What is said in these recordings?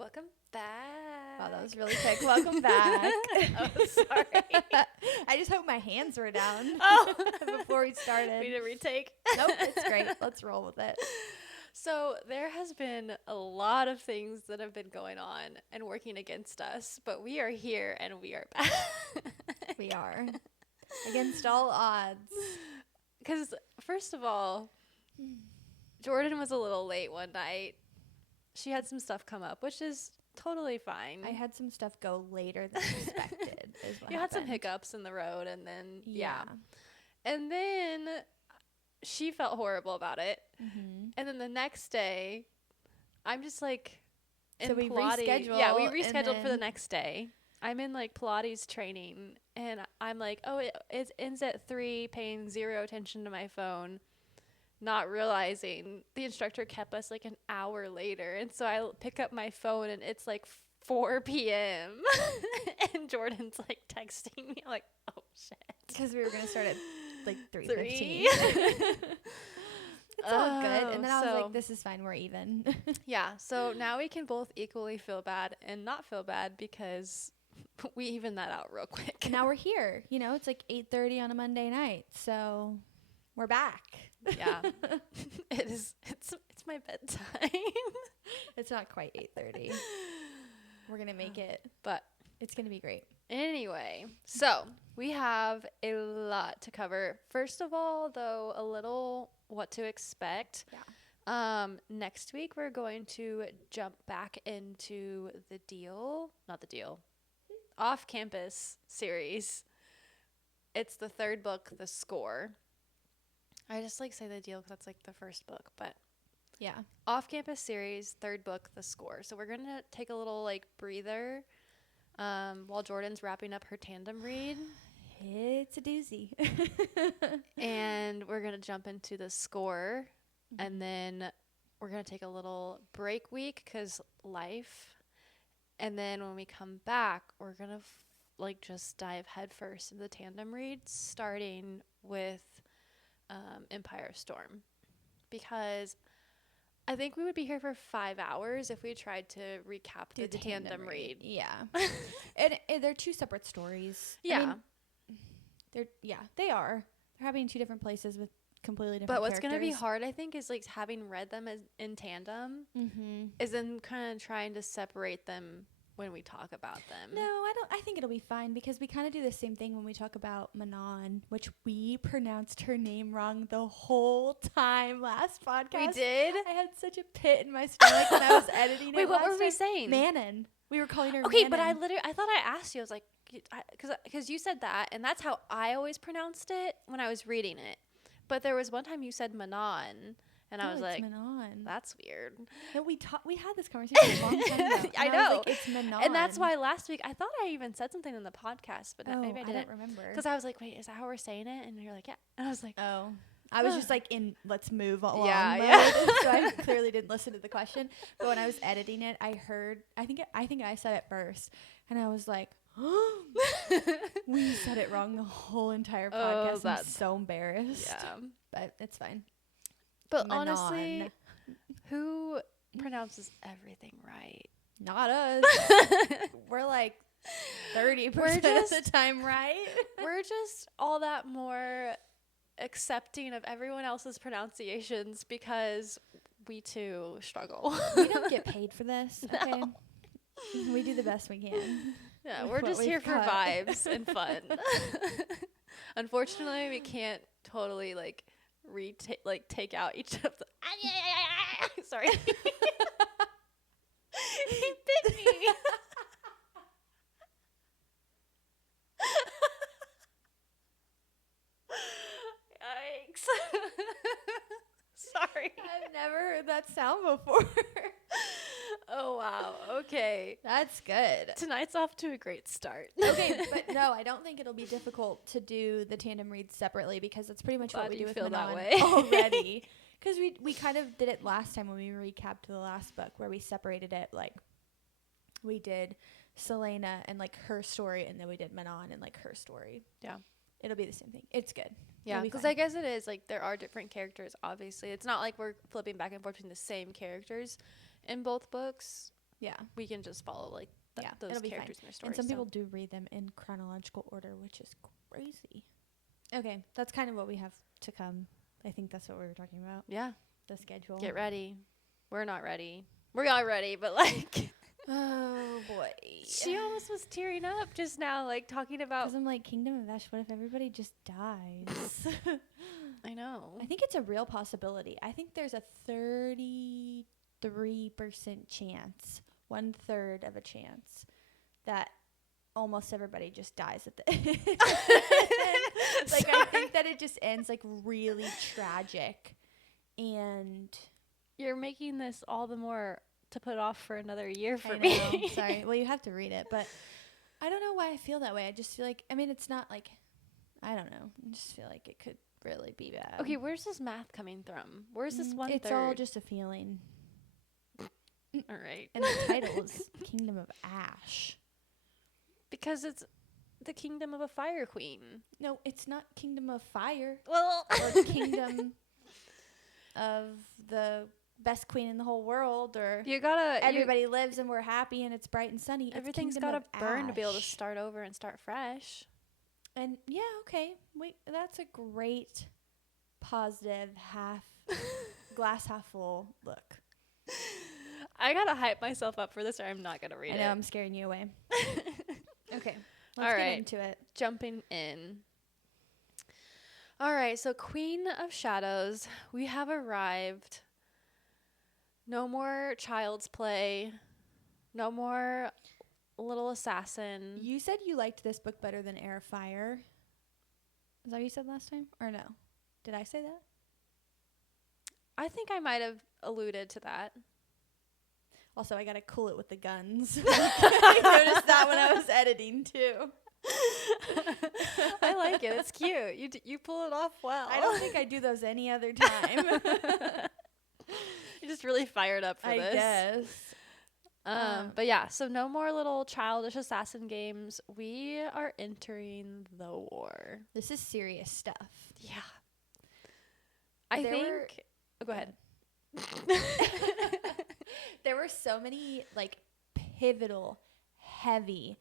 Welcome back. Wow, that was really quick. Welcome back. Oh, sorry. I just hope my hands were down before we started. We need a retake. Nope, it's great. Let's roll with it. So there has been a lot of things that have been going on and working against us, but we are here and we are back. We are. Against all odds. Because, first of all, Jordan was a little late one night. She had some stuff come up, which is totally fine. I had some stuff go later than expected. You had some hiccups in the road, and then, Yeah. And then she felt horrible about it. Mm-hmm. And then the next day, I'm just like, So we Pilates. rescheduled. Yeah, we rescheduled for the next day. I'm in like Pilates training, and I'm like, oh, it ends at 3, paying zero attention to my phone, not realizing the instructor kept us like an hour later. And so I pick up my phone, and it's like 4 p.m. and Jordan's like texting me like, oh shit, because we were gonna start at like 3:15. 3. It's all good. And then I was like, this is fine. We're even. Yeah. So now we can both equally feel bad and not feel bad because we even that out real quick. And now we're here. You know, it's like 8:30 on a Monday night. So we're back. Yeah. It's my bedtime. It's not quite 8:30. We're going to make it. But it's going to be great. anyway, so we have a lot to cover. First of all, though, a little what to expect. Yeah. Next week, we're going to jump back into off-campus series. It's the third book, The Score. I just like say the deal because that's like the first book, but Yeah. off-campus series, third book, The Score. So we're going to take a little like breather while Jordan's wrapping up her tandem read. It's a doozy. And we're going to jump into The Score. And then we're going to take a little break week because life. And then when we come back, we're going to just dive headfirst into the tandem reads, starting with Empire of Storm. Because I think we would be here for 5 hours if we tried to recap the tandem read. Yeah. and they're two separate stories. Yeah. I mean, they are. They're happening in two different places with completely different But what's going to be characters. hard, I think, is like having read them in tandem, Mm-hmm. is then kind of trying to separate them when we talk about them. No, I don't. I think it'll be fine because we kind of do the same thing when we talk about Manon, which we pronounced her name wrong the whole time last podcast. We did? I had such a pit in my stomach when I was editing it. Wait, what were last we time. saying? Manon. We were calling her Okay, Manon. but I thought I asked you. I was like, because you said that, and that's how I always pronounced it when I was reading it. But there was one time you said Manon, and I was like, Manon. that's weird. No, we had this conversation a long time ago. I and know. was like, it's Manon. And that's why last week I thought I even said something in the podcast, but maybe I I didn't. don't remember. Because I was like, wait, is that how we're saying it? And you're like, yeah. And I was like, Oh. I was just like in let's move along Yeah, mode. yeah. So I clearly didn't listen to the question. But when I was editing it, I heard I think I said it first, and I was like, we said it wrong the whole entire podcast. I'm so embarrassed. yeah. But it's fine. But Manon. honestly, who pronounces everything right? Not us. We're like 30% of the time right. We're just all that more accepting of everyone else's pronunciations because we too struggle. We don't get paid for this. Okay. No. We do the best we can. Yeah, with we're what just we've here for got. vibes and fun. Unfortunately, we can't totally take out each of the. Sorry. He bit me. Yikes. Sorry. I've never heard that sound before. Oh, wow. Okay. That's good. Tonight's off to a great start. Okay, but no, I don't think it'll be difficult to do the tandem reads separately because that's pretty much Glad what we you do with feel that Manon way. already. Because we kind of did it last time when we recapped the last book where we separated it. Like, we did Selena and, like, her story, and then we did Manon and, like, her story. Yeah. It'll be the same thing. It's good. Yeah, because I guess it is, like, there are different characters, obviously. It's not like we're flipping back and forth between the same characters in both books. Yeah. we can just follow like those it'll be characters fine. in their story. And some people do read them in chronological order, which is crazy. Okay, that's kind of what we have to come. I think that's what we were talking about. Yeah. The schedule. Get ready. We're not ready. We're all ready, but like oh boy. She almost was tearing up just now, like talking about. Because I'm like, Kingdom of Ash, what if everybody just dies? I know. I think it's a real possibility. I think there's a 33% chance, 1/3 of a chance, that almost everybody just dies at the end. Like, I think that it just ends like really tragic. And you're making this all the more to put off for another year for me. Sorry. Well, you have to read it, but I don't know why I feel that way. I just feel like, I mean, it's not like, I don't know. I just feel like it could really be bad. Okay, where's this math coming from? Where's this 1/3? It's all just a feeling. All right. And the title is Kingdom of Ash. Because it's the kingdom of a fire queen. No, it's not Kingdom of Fire. Well, or the kingdom of the best queen in the whole world, or everybody lives and we're happy and it's bright and sunny. Everything's got to burn to be able to start over and start fresh. And yeah, okay. Wait, that's a great positive glass half full look. I got to hype myself up for this or I'm not going to read it. I know, I'm scaring you away. Okay. Let's get into it. Jumping in. All right, so Queen of Shadows, we have arrived. No more child's play. No more little assassin. You said you liked this book better than Air of Fire. Is that what you said last time? Or no? Did I say that? I think I might have alluded to that. Also, I got to cool it with the guns. I noticed that when I was editing, too. I like it. It's cute. You pull it off well. I don't think I do those any other time. You're just really fired up for this. I guess. But yeah, so no more little childish assassin games. We are entering the war. This is serious stuff. Yeah. I think... go ahead. There were so many, like, pivotal, heavy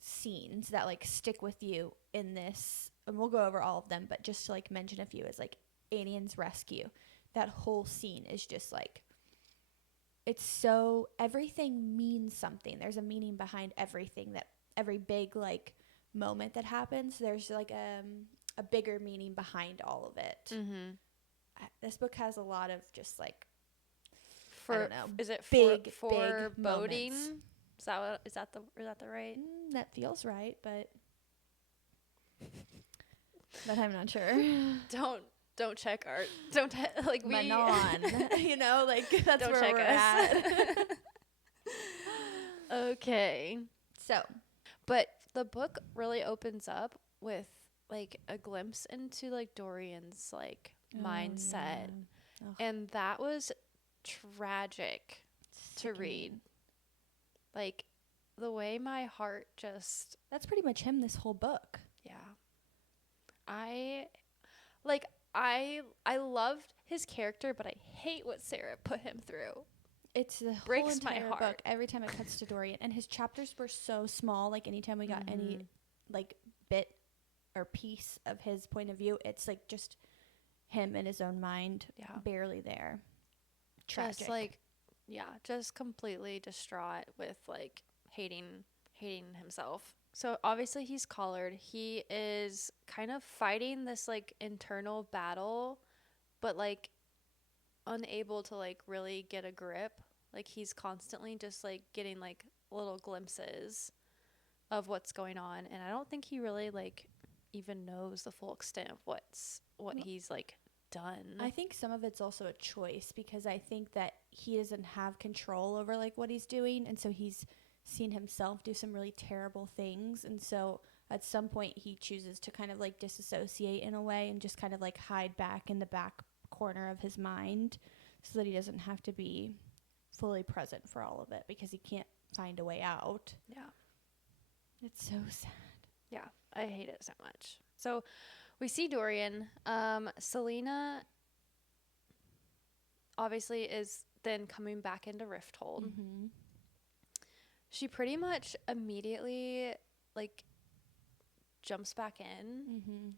scenes that, like, stick with you in this. And we'll go over all of them, but just to, like, mention a few is, like, Alien's rescue. That whole scene is just, like, it's so, everything means something. There's a meaning behind everything, that every big, like, moment that happens, there's, like, a bigger meaning behind all of it. Mm-hmm. This book has a lot of just, like, I don't know. Is it big foreboding? Is that the right? That feels right, but I'm not sure. Don't check art. Don't like we. Manon, you know, like that's don't where check we're us. at. Okay. So, but the book really opens up with like a glimpse into like Dorian's like mindset, and that was tragic to read. Like the way my heart just... That's pretty much him this whole book. Yeah. I loved his character, but I hate what Sarah put him through. It's the breaks whole entire my heart. book every time it cuts to Dorian, and his chapters were so small. Like anytime we got any like bit or piece of his point of view, it's like just him in his own mind, barely there. Tragic. Just like, just completely distraught with like hating himself. So obviously he's collared. He is kind of fighting this like internal battle, but like unable to like really get a grip. Like he's constantly just like getting like little glimpses of what's going on, and I don't think he really like even knows the full extent of what he's like done. I think some of it's also a choice, because I think that he doesn't have control over like what he's doing, and so he's seen himself do some really terrible things, and so at some point he chooses to kind of like disassociate in a way and just kind of like hide back in the back corner of his mind so that he doesn't have to be fully present for all of it, because he can't find a way out. Yeah. It's so sad. Yeah, I hate it so much. So we see Dorian. Selena obviously is then coming back into Rifthold. Mm-hmm. she pretty much immediately like jumps back in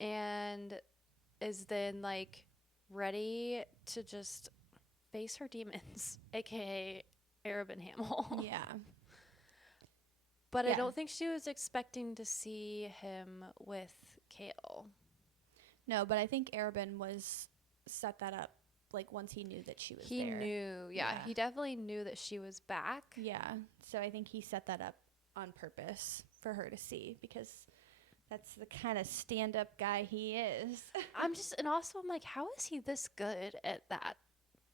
and is then like ready to just face her demons, aka Arab and Hamill. Yeah. But I don't think she was expecting to see him with Kale. No, but I think Arabin was set that up like once he knew that she was there. He knew, he definitely knew that she was back. Yeah. So I think he set that up on purpose for her to see, because that's the kind of stand-up guy he is. I'm like, how is he this good at that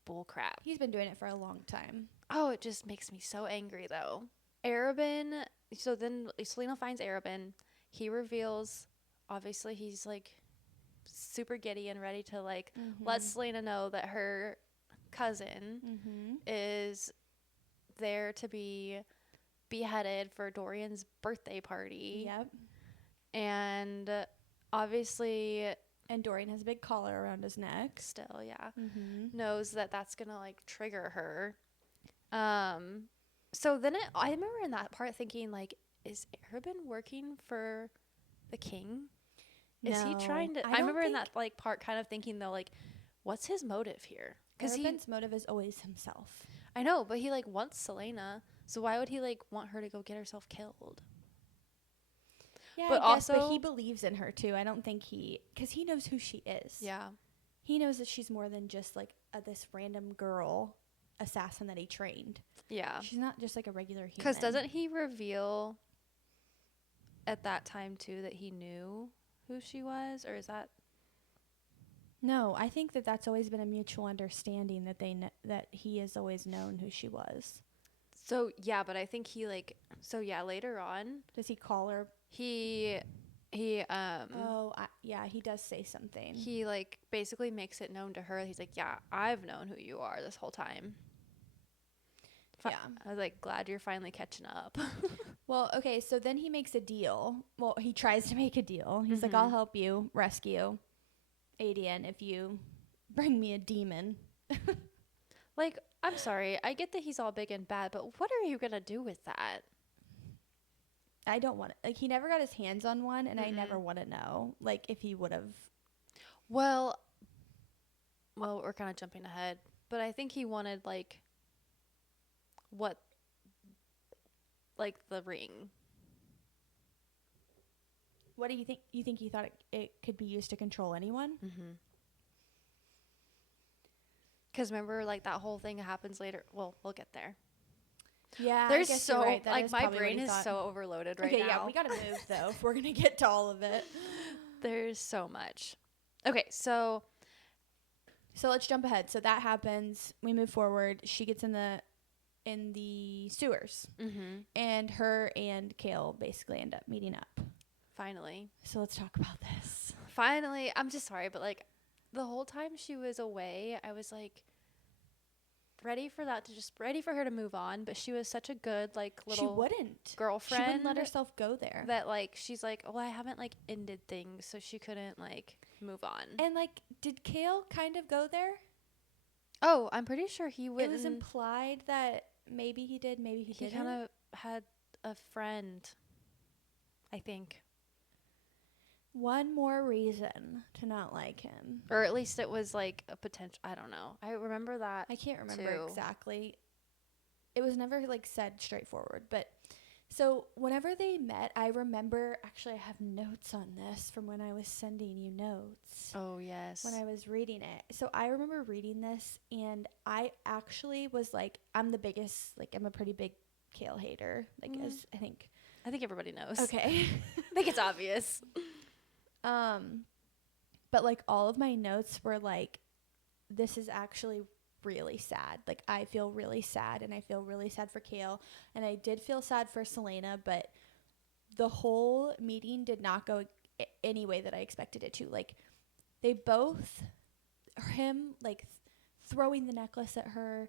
bull crap? He's been doing it for a long time. Oh, it just makes me so angry though. Arabin, so then Selena finds Arabin. He reveals, obviously he's like super giddy and ready to like let Selena know that her cousin is there to be beheaded for Dorian's birthday party. Yep. And obviously, and Dorian has a big collar around his neck still, knows that that's gonna like trigger her. So then I remember in that part thinking like, is Arabin working for the king? Is he trying to? I remember in that like part kind of thinking though, like, what's his motive here? Because Arabin's motive is always himself. I know, but he like wants Selena, so why would he like want her to go get herself killed? Yeah, but but he believes in her too. I don't think because he knows who she is. Yeah, he knows that she's more than just like this random girl assassin that he trained. Yeah, she's not just like a regular human. Because doesn't he reveal at that time too that he knew who she was, or is that? No, I think that that's always been a mutual understanding that that he has always known who she was. So yeah, but I think he like later on, does he call her? He he does say something. He like basically makes it known to her. He's like, yeah, I've known who you are this whole time. Yeah. I was like, glad you're finally catching up. Well, okay, so then he makes a deal. Well, he tries to make a deal. He's like, I'll help you rescue Adian if you bring me a demon. Like, I'm sorry. I get that he's all big and bad, but what are you going to do with that? I don't want it. Like, he never got his hands on one, and I never want to know, like, if he would have. Well, we're kind of jumping ahead, but I think he wanted, like, the ring. What do you think? You think he thought it could be used to control anyone? Mm-hmm. Because remember, like, that whole thing happens later. Well, we'll get there. Yeah, there's so right. Like my brain is so overloaded right now. Okay, yeah, we gotta move though if we're gonna get to all of it. There's so much. Okay, so let's jump ahead. So that happens. We move forward. She gets in the sewers, and her and Kale basically end up meeting up. Finally. So let's talk about this. Finally, I'm just sorry, but like the whole time she was away, I was like. Ready for her to move on, but she was such a good like little girlfriend. She wouldn't let herself go there. That like she's like, well, I haven't like ended things, so she couldn't like move on. And like, did Kale kind of go there? Oh, I'm pretty sure he would. It was implied that maybe he did, maybe he didn't. He kind of had a friend, I think. One more reason to not like him. Or at least it was like a potential. I don't know. I remember that. I can't remember exactly. It was never like said straightforward. But so whenever they met, I remember, actually I have notes on this from when I was sending you notes. Oh, yes. When I was reading it. So I remember reading this, and I actually was like, I'm a pretty big Kale hater. Like, as I think everybody knows. Okay. I think it's obvious. But like all of my notes were like, this is actually really sad. Like, I feel really sad, and I feel really sad for Kale, and I did feel sad for Selena, but the whole meeting did not go any way that I expected it to. Like, they both, him like throwing the necklace at her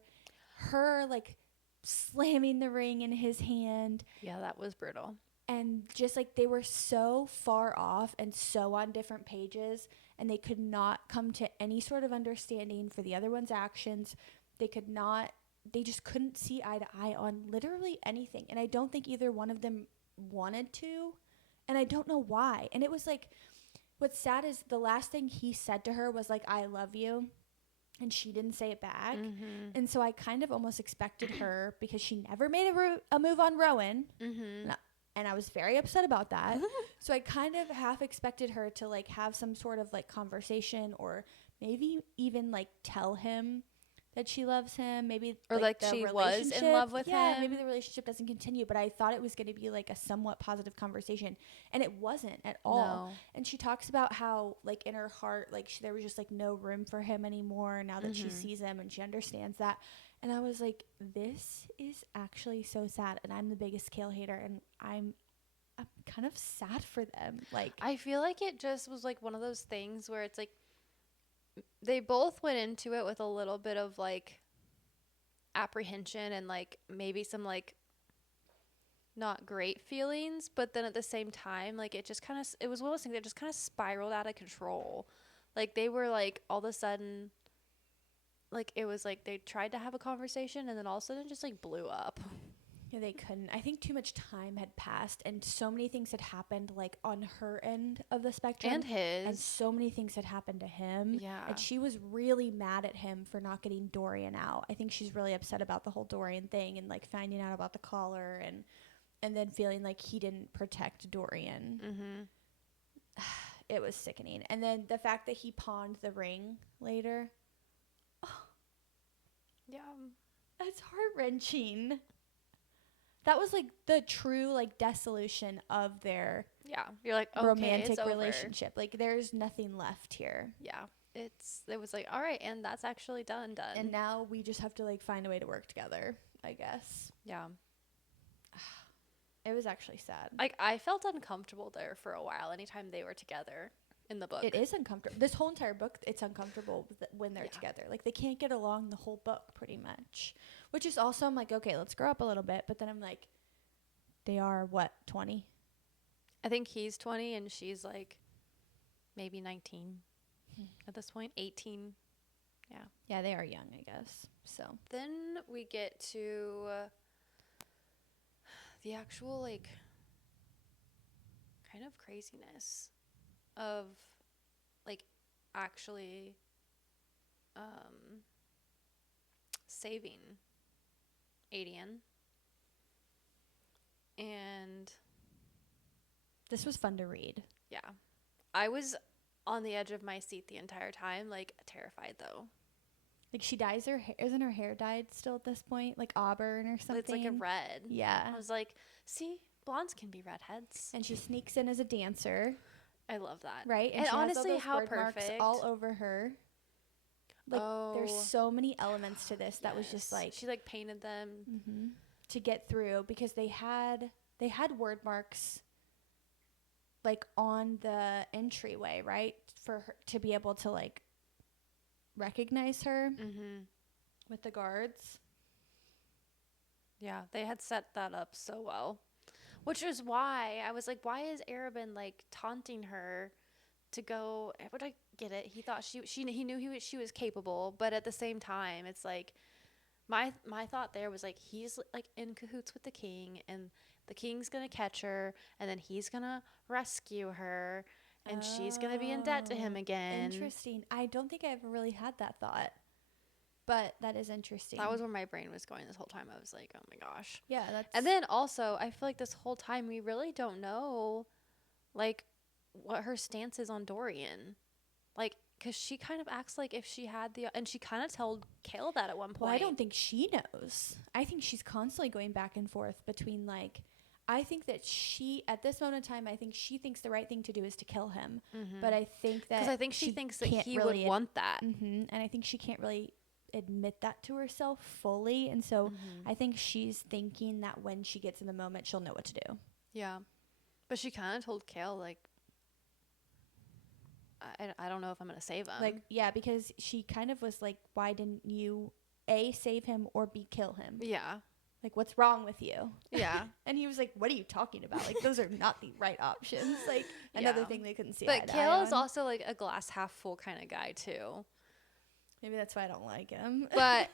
like slamming the ring in his hand. Yeah, that was brutal. And just like they were so far off and so on different pages, and they could not come to any sort of understanding for the other one's actions. They could not they just couldn't see eye to eye on literally anything. And I don't think either one of them wanted to. And I don't know why. And it was like, what's sad is the last thing he said to her was like, I love you. And she didn't say it back. Mm-hmm. And so I kind of almost expected her, because she never made a move on Rowan. Mm-hmm. And I was very upset about that. So I kind of half expected her to like have some sort of like conversation, or maybe even like tell him that she loves him. Maybe or like the she was in love with him. Yeah, maybe the relationship doesn't continue. But I thought it was going to be like a somewhat positive conversation, and it wasn't at all. No. And she talks about how like in her heart, like there was just like no room for him anymore now that she sees him and she understands that. And I was like, this is actually so sad. And I'm the biggest Kale hater, and I'm kind of sad for them. Like, I feel like it just was like one of those things where it's like they both went into it with a little bit of like apprehension and like maybe some like not great feelings, but then at the same time, like it just kind of, it was one of those things that just kind of spiraled out of control. Like they were like all of a sudden, like it was like they tried to have a conversation and then all of a sudden it just like blew up. yeah, they couldn't. I think too much time had passed, and so many things had happened like on her end of the spectrum, And his. and so many things had happened to him. Yeah. And she was really mad at him for not getting Dorian out. I think she's really upset about the whole Dorian thing, and like finding out about the collar, and then feeling like he didn't protect Dorian. Mm-hmm. It was sickening. And then the fact that he pawned the ring later. Yeah. That's heart-wrenching. That was like the true like dissolution of their Yeah. You're like, okay, romantic it's over. relationship. Like there's nothing left here. Yeah. It was like, all right, and that's actually done. And now we just have to like find a way to work together, I guess. Yeah. It was actually sad. Like I felt uncomfortable there for a while anytime they were together in the book. It is uncomfortable. This whole entire book, it's uncomfortable when they're together. Like they can't get along the whole book pretty much. Which is also, I'm like, okay, let's grow up a little bit. But then I'm like, they are what, 20? I think he's 20 and she's like maybe 19 at this point, 18. Yeah. Yeah, they are young, I guess. So Then we get to the actual like kind of craziness of like actually saving Adian. And this was fun to read. yeah, I was on the edge of my seat the entire time, like terrified though. Like she dyes her hair. Isn't her hair dyed still at this point? Like auburn or something? It's like a red. Yeah. I was like, see, blondes can be redheads. And she sneaks in as a dancer. I love that. Right? And she honestly, has all those how bird marks perfect. all over her. Like there's so many elements to this that was just like she like painted them to get through, because they had word marks like on the entryway, right? For her to be able to like recognize her with the guards. Yeah, they had set that up so well. Which is why I was like, why is Arabin like taunting her to go? Would I get it? He thought he knew she was capable, but at the same time, it's like my thought there was like he's like in cahoots with the king, and the king's gonna catch her, and then he's gonna rescue her, and she's gonna be in debt to him again. Interesting. I don't think I ever really had that thought, but that is interesting. That was where my brain was going this whole time. I was like, oh my gosh. Yeah, that's. And then also, I feel like this whole time we really don't know, like, what her stance is on Dorian, like, because she kind of acts like if she had and she kind of told Kale that at one point. Well, I don't think she knows. I think she's constantly going back and forth between like. I think that she, at this moment in time, I think she thinks the right thing to do is to kill him. But I think that. Because I think she thinks that he would want that. And I think she can't really admit that to herself fully. And so I think she's thinking that when she gets in the moment, she'll know what to do. Yeah. But she kind of told Kale, like, I don't know if I'm going to save him. Like, yeah, because she kind of was like, why didn't you A, save him, or B, kill him? Yeah. Like, what's wrong with you? Yeah. And he was like, what are you talking about? Like, those are not the right options. Like, another thing they couldn't see. But Kale is also like a glass half full kind of guy too. Maybe that's why I don't like him. But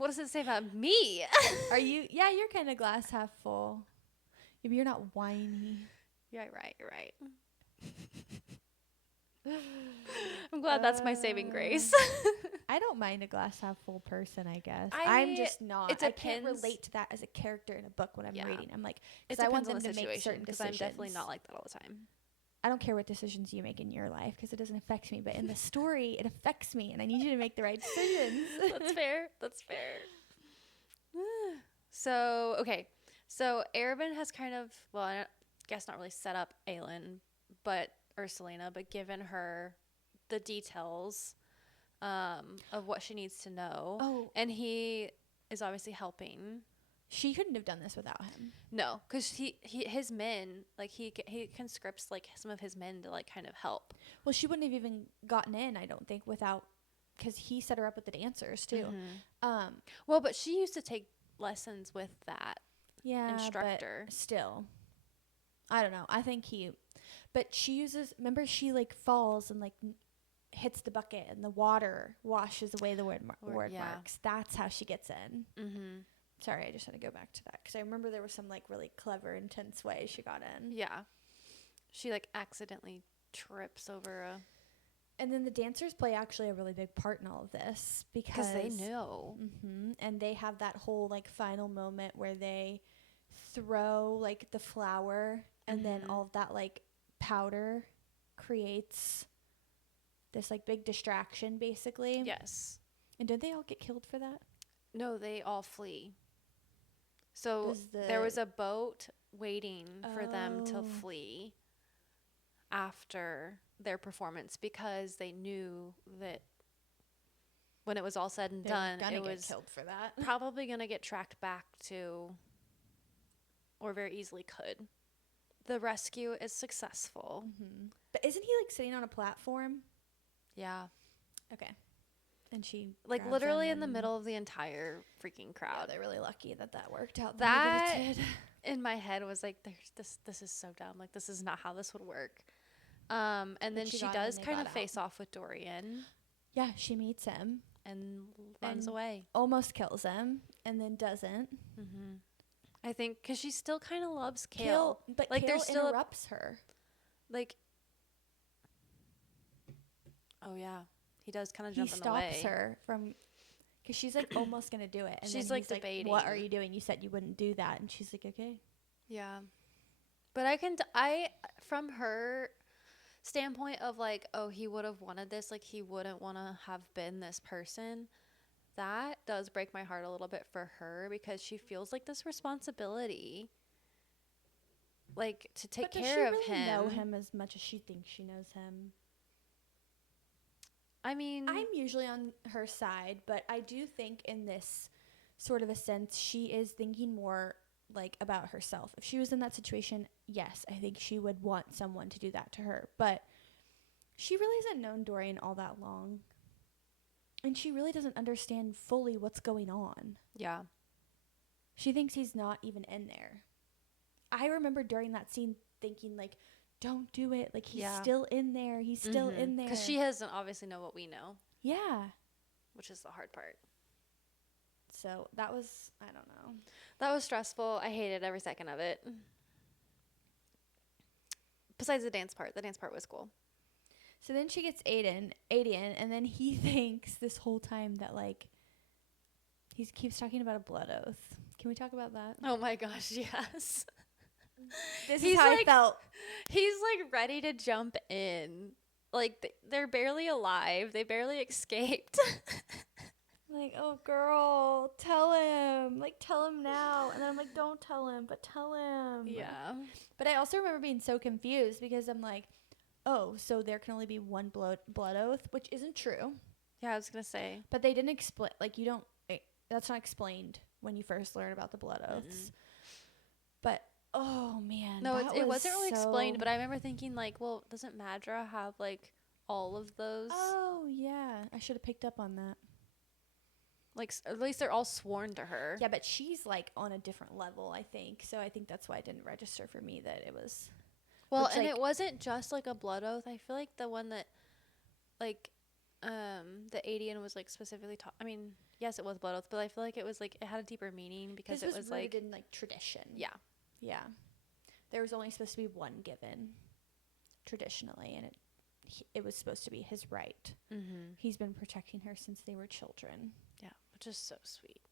What does it say about me? Are you? Yeah, you're kind of glass half full. Maybe you're not whiny. Yeah, you're right. I'm glad that's my saving grace. I don't mind a glass half full person, I guess. I'm just not. I can't relate to that as a character in a book when I'm reading. I'm like, because I want them to make certain decisions. I'm definitely not like that all the time. I don't care what decisions you make in your life because it doesn't affect me. But in the story, it affects me, and I need you to make the right decisions. That's fair. That's fair. So, okay. So, Arabin has kind of, well, I guess not really set up Aelin, but Ursulina, but given her the details of what she needs to know. Oh. And he is obviously helping. She couldn't have done this without him. No, because his men, like, he conscripts, like, some of his men to, like, kind of help. Well, she wouldn't have even gotten in, I don't think, without, because he set her up with the dancers, too. Mm-hmm. Well, but she used to take lessons with that instructor. But still. I don't know. I think but she uses, remember, she, like, falls and, like, hits the bucket and the water washes away the word marks. That's how she gets in. Mm-hmm. Sorry, I just had to go back to that because I remember there was some like really clever, intense way she got in. Yeah, she like accidentally trips over a. And then the dancers play actually a really big part in all of this because they know. Mm-hmm, and they have that whole like final moment where they throw like the flower and then all of that like powder creates this like big distraction basically. Yes. And did they all get killed for that? No, they all flee. So there was a boat waiting for them to flee after their performance because they knew that when it was all said and done, it was killed for that. Probably going to get tracked back to, or very easily could. The rescue is successful. Mm-hmm. But isn't he like sitting on a platform? Yeah. Okay. And she like literally in the middle of the entire freaking crowd. Yeah, they're really lucky that worked out. That in my head was like, this is so dumb. Like this is not how this would work. And then she does kind of face off with Dorian. Yeah, she meets him and runs away. Almost kills him, and then doesn't. Mm-hmm. I think because she still kind of loves Kale, but like Kale still interrupts her. Like, oh yeah. He does kind of jump in the way. He stops her from, because she's like almost gonna do it, and she's then like debating. What are you doing? You said you wouldn't do that, and she's like, okay. Yeah, but from her standpoint of like, oh, he would have wanted this, like he wouldn't want to have been this person. That does break my heart a little bit for her because she feels like this responsibility, like to take care of him. But does she really know him as much as she thinks she knows him? I mean, I'm usually on her side, but I do think in this sort of a sense, she is thinking more like about herself. If she was in that situation, yes, I think she would want someone to do that to her. But she really hasn't known Dorian all that long. And she really doesn't understand fully what's going on. Yeah. She thinks he's not even in there. I remember during that scene thinking like, don't do it. Like, he's still in there. He's still in there. Because she doesn't obviously know what we know. Yeah. Which is the hard part. So, that was, I don't know. That was stressful. I hated every second of it. Besides the dance part. The dance part was cool. So, then she gets Aiden, and then he thinks this whole time that, like, he keeps talking about a blood oath. Can we talk about that? Oh, my gosh, yes. This is how I felt. He's like ready to jump in. Like they're barely alive. They barely escaped. Like, oh girl, tell him. Like, tell him now. And then I'm like, don't tell him, but tell him. Yeah. But I also remember being so confused because I'm like, oh, so there can only be one blood oath, which isn't true. Yeah, I was gonna say. But they didn't explain. Like, that's not explained when you first learn about the blood oaths. But oh man, no, it wasn't really explained. But I remember thinking like, well, doesn't Madra have like all of those? Oh yeah, I should have picked up on that. Like at least they're all sworn to her. Yeah, but she's like on a different level, I think. So I think that's why it didn't register for me that it was. Well, and it wasn't just like a blood oath. I feel like the one that, like, the Adian was like specifically taught. I mean. yes, it was blood oath, but I feel like it was like it had a deeper meaning because This it was rooted like in like tradition. yeah. Yeah. There was only supposed to be one given traditionally, and it was supposed to be his right. Mm-hmm. He's been protecting her since they were children. Yeah, which is so sweet.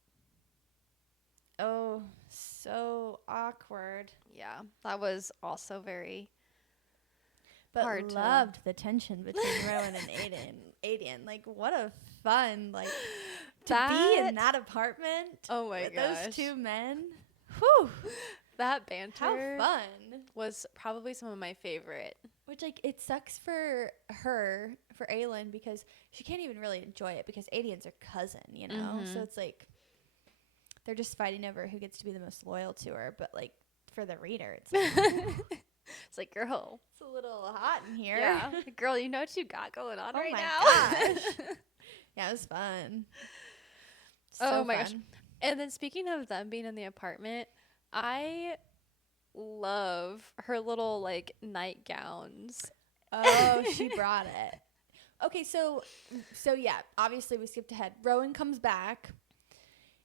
Oh, so awkward. Yeah, that was also very But hard loved the tension between Rowan and Aiden. Like, what a fun, like, to be in that apartment oh my with gosh. those two men. Whew. That banter How fun. was probably some of my favorite. Which, like, it sucks for her, for Aylin, because she can't even really enjoy it because Aiden's her cousin, you know? Mm-hmm. So it's like they're just fighting over who gets to be the most loyal to her. But, like, for the reader, it's like, it's like, girl, it's a little hot in here. Yeah, girl, you know what you got going on right my now. gosh. Yeah, it was fun. Oh my gosh. And then speaking of them being in the apartment, I love her little like nightgowns. Oh, she brought it. Okay, so yeah, obviously we skipped ahead. Rowan comes back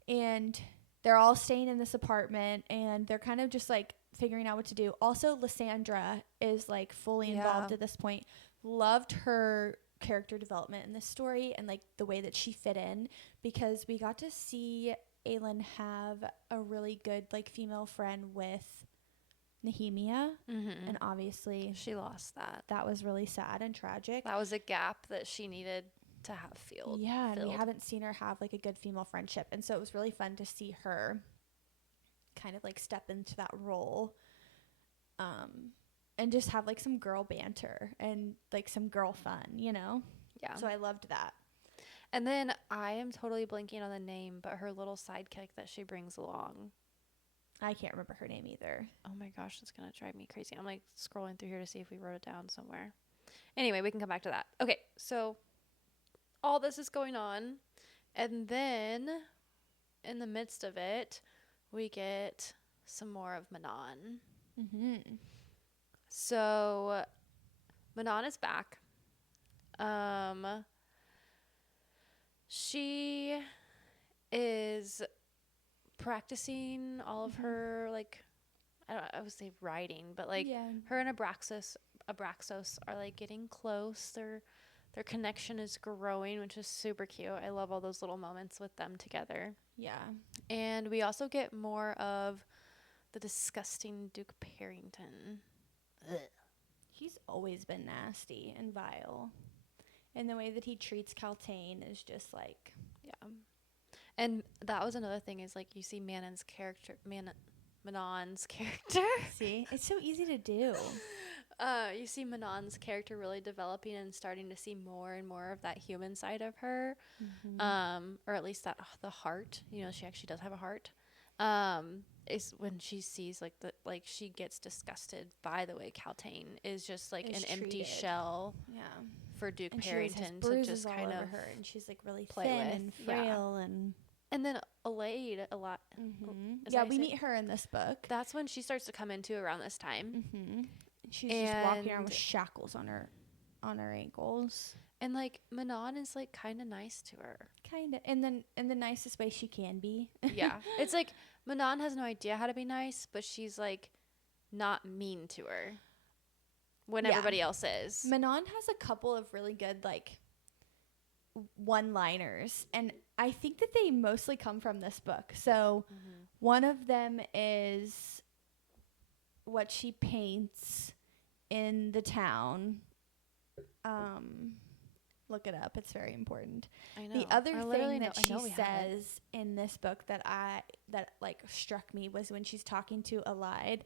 and they're all staying in this apartment and they're kind of just like figuring out what to do. Also, Lysandra is like fully involved at this point. Loved her character development in this story and like the way that she fit in because we got to see Aylin have a really good like female friend with Nehemia, and obviously she lost that. That was really sad and tragic. That was a gap that she needed to have filled. Yeah, and we haven't seen her have like a good female friendship, and so it was really fun to see her kind of like step into that role, and just have like some girl banter and like some girl fun, you know? Yeah. So I loved that. And then I am totally blanking on the name, but her little sidekick that she brings along. I can't remember her name either. Oh my gosh, that's going to drive me crazy. I'm like scrolling through here to see if we wrote it down somewhere. Anyway, we can come back to that. Okay, so all this is going on. And then in the midst of it, we get some more of Manon. Mm-hmm. So Manon is back. She is practicing all of her like I would say writing, but like her and Abraxas are like getting close. Their connection is growing, which is super cute. I love all those little moments with them together. Yeah. And we also get more of the disgusting Duke Parrington. Ugh. He's always been nasty and vile. And the way that he treats Caltaine is just like... Yeah. And that was another thing is like you see Manon's character. See? It's so easy to do. You see Manon's character really developing and starting to see more and more of that human side of her. Mm-hmm. Or at least that the heart. You know, she actually does have a heart. Is when she sees like she gets disgusted by the way Caltaine is just like an empty shell. Yeah. For Duke and Parrington to just kind of her, and she's like really play thin with. And frail and then Alade a lot. Mm-hmm. Yeah, we meet her in this book. That's when she starts to come into around this time. Mm-hmm. She's just walking around with shackles on her ankles. And like Manon is like kind of nice to her. Kind of, and then in the nicest way she can be. Yeah, it's like Manon has no idea how to be nice, but she's like not mean to her when everybody else is. Manon has a couple of really good like one-liners, and I think that they mostly come from this book. So one of them is what she paints in the town. Look it up. It's very important. I know. The other thing that she says in this book that like struck me was when she's talking to Alide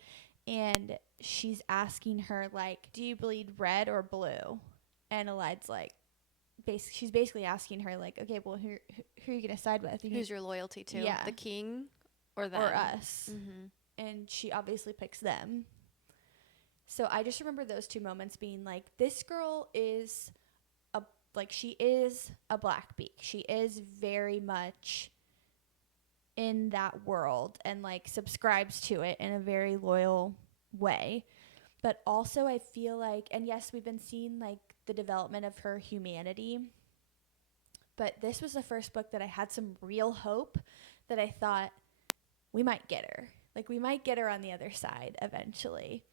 and she's asking her like, do you bleed red or blue? And Alide's like, she's basically asking her like, okay, well, who are you going to side with? Who's your loyalty to? Yeah. The king or them? Or us. Mm-hmm. And she obviously picks them. So I just remember those two moments being like, this girl is she is a Blackbeak. She is very much in that world and like subscribes to it in a very loyal way. But also I feel like, and yes, we've been seeing like the development of her humanity, But this was the first book that I had some real hope that I thought we might get her. Like, we might get her on the other side eventually.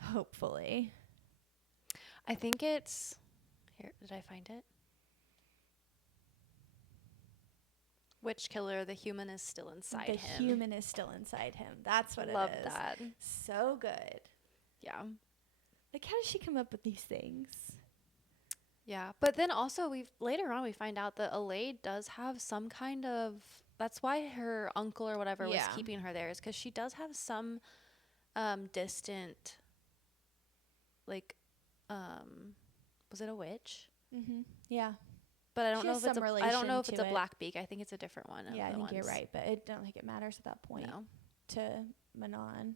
Hopefully. I think it's... Here, did I find it? Witch Killer, the human is still inside him. The human is still inside him. That's what Love it is. that. So good. Yeah. Like, how does she come up with these things? Yeah. But then also, later on, we find out that Alade does have some kind of... That's why her uncle or whatever was keeping her there, is because she does have some distant, like, was it a witch? Mm-hmm. Yeah. But I don't know if it's I don't know if it's a it. Blackbeak. I think it's a different one. Yeah, I think you're right, but I don't think it matters at that point. No. To Manon.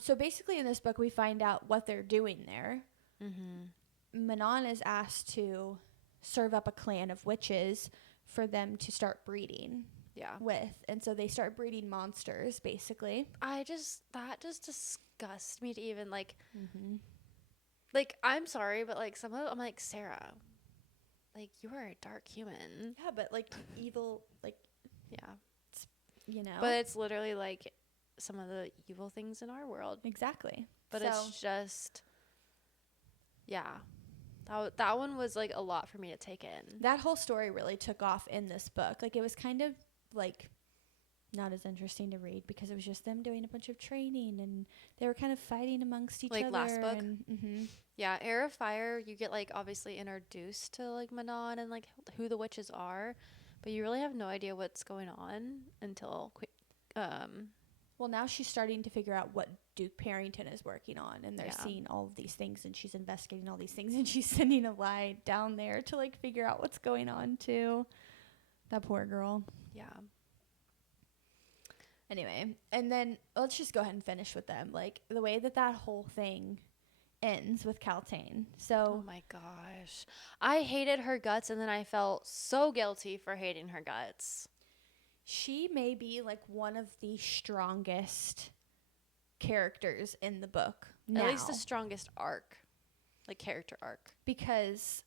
So basically in this book we find out what they're doing there. Mm-hmm. Manon is asked to serve up a clan of witches for them to start breeding. Yeah. With. And so they start breeding monsters, basically. That just disgusts me to even, like, like, I'm sorry, but, like, some of it, I'm like, Sarah, like, you are a dark human. Yeah, but, like, evil, like, yeah. You know? But it's literally, like, some of the evil things in our world. Exactly. But it's just, yeah. That one was, like, a lot for me to take in. That whole story really took off in this book. Like, it was kind of, like, not as interesting to read because it was just them doing a bunch of training and they were kind of fighting amongst each other. Like last book? Mm-hmm. Yeah, Heir of Fire, you get, like, obviously introduced to, like, Manon and, like, who the witches are, but you really have no idea what's going on until well, now she's starting to figure out what Duke Parrington is working on, and they're seeing all of these things, and she's investigating all these things, and she's sending a lie down there to, like, figure out what's going on, too. That poor girl. Yeah. Anyway, and then let's just go ahead and finish with them. Like, the way that whole thing ends with Caltaine. So, oh my gosh. I hated her guts, and then I felt so guilty for hating her guts. She may be, like, one of the strongest characters in the book now. At least the strongest arc. Like, character arc. Because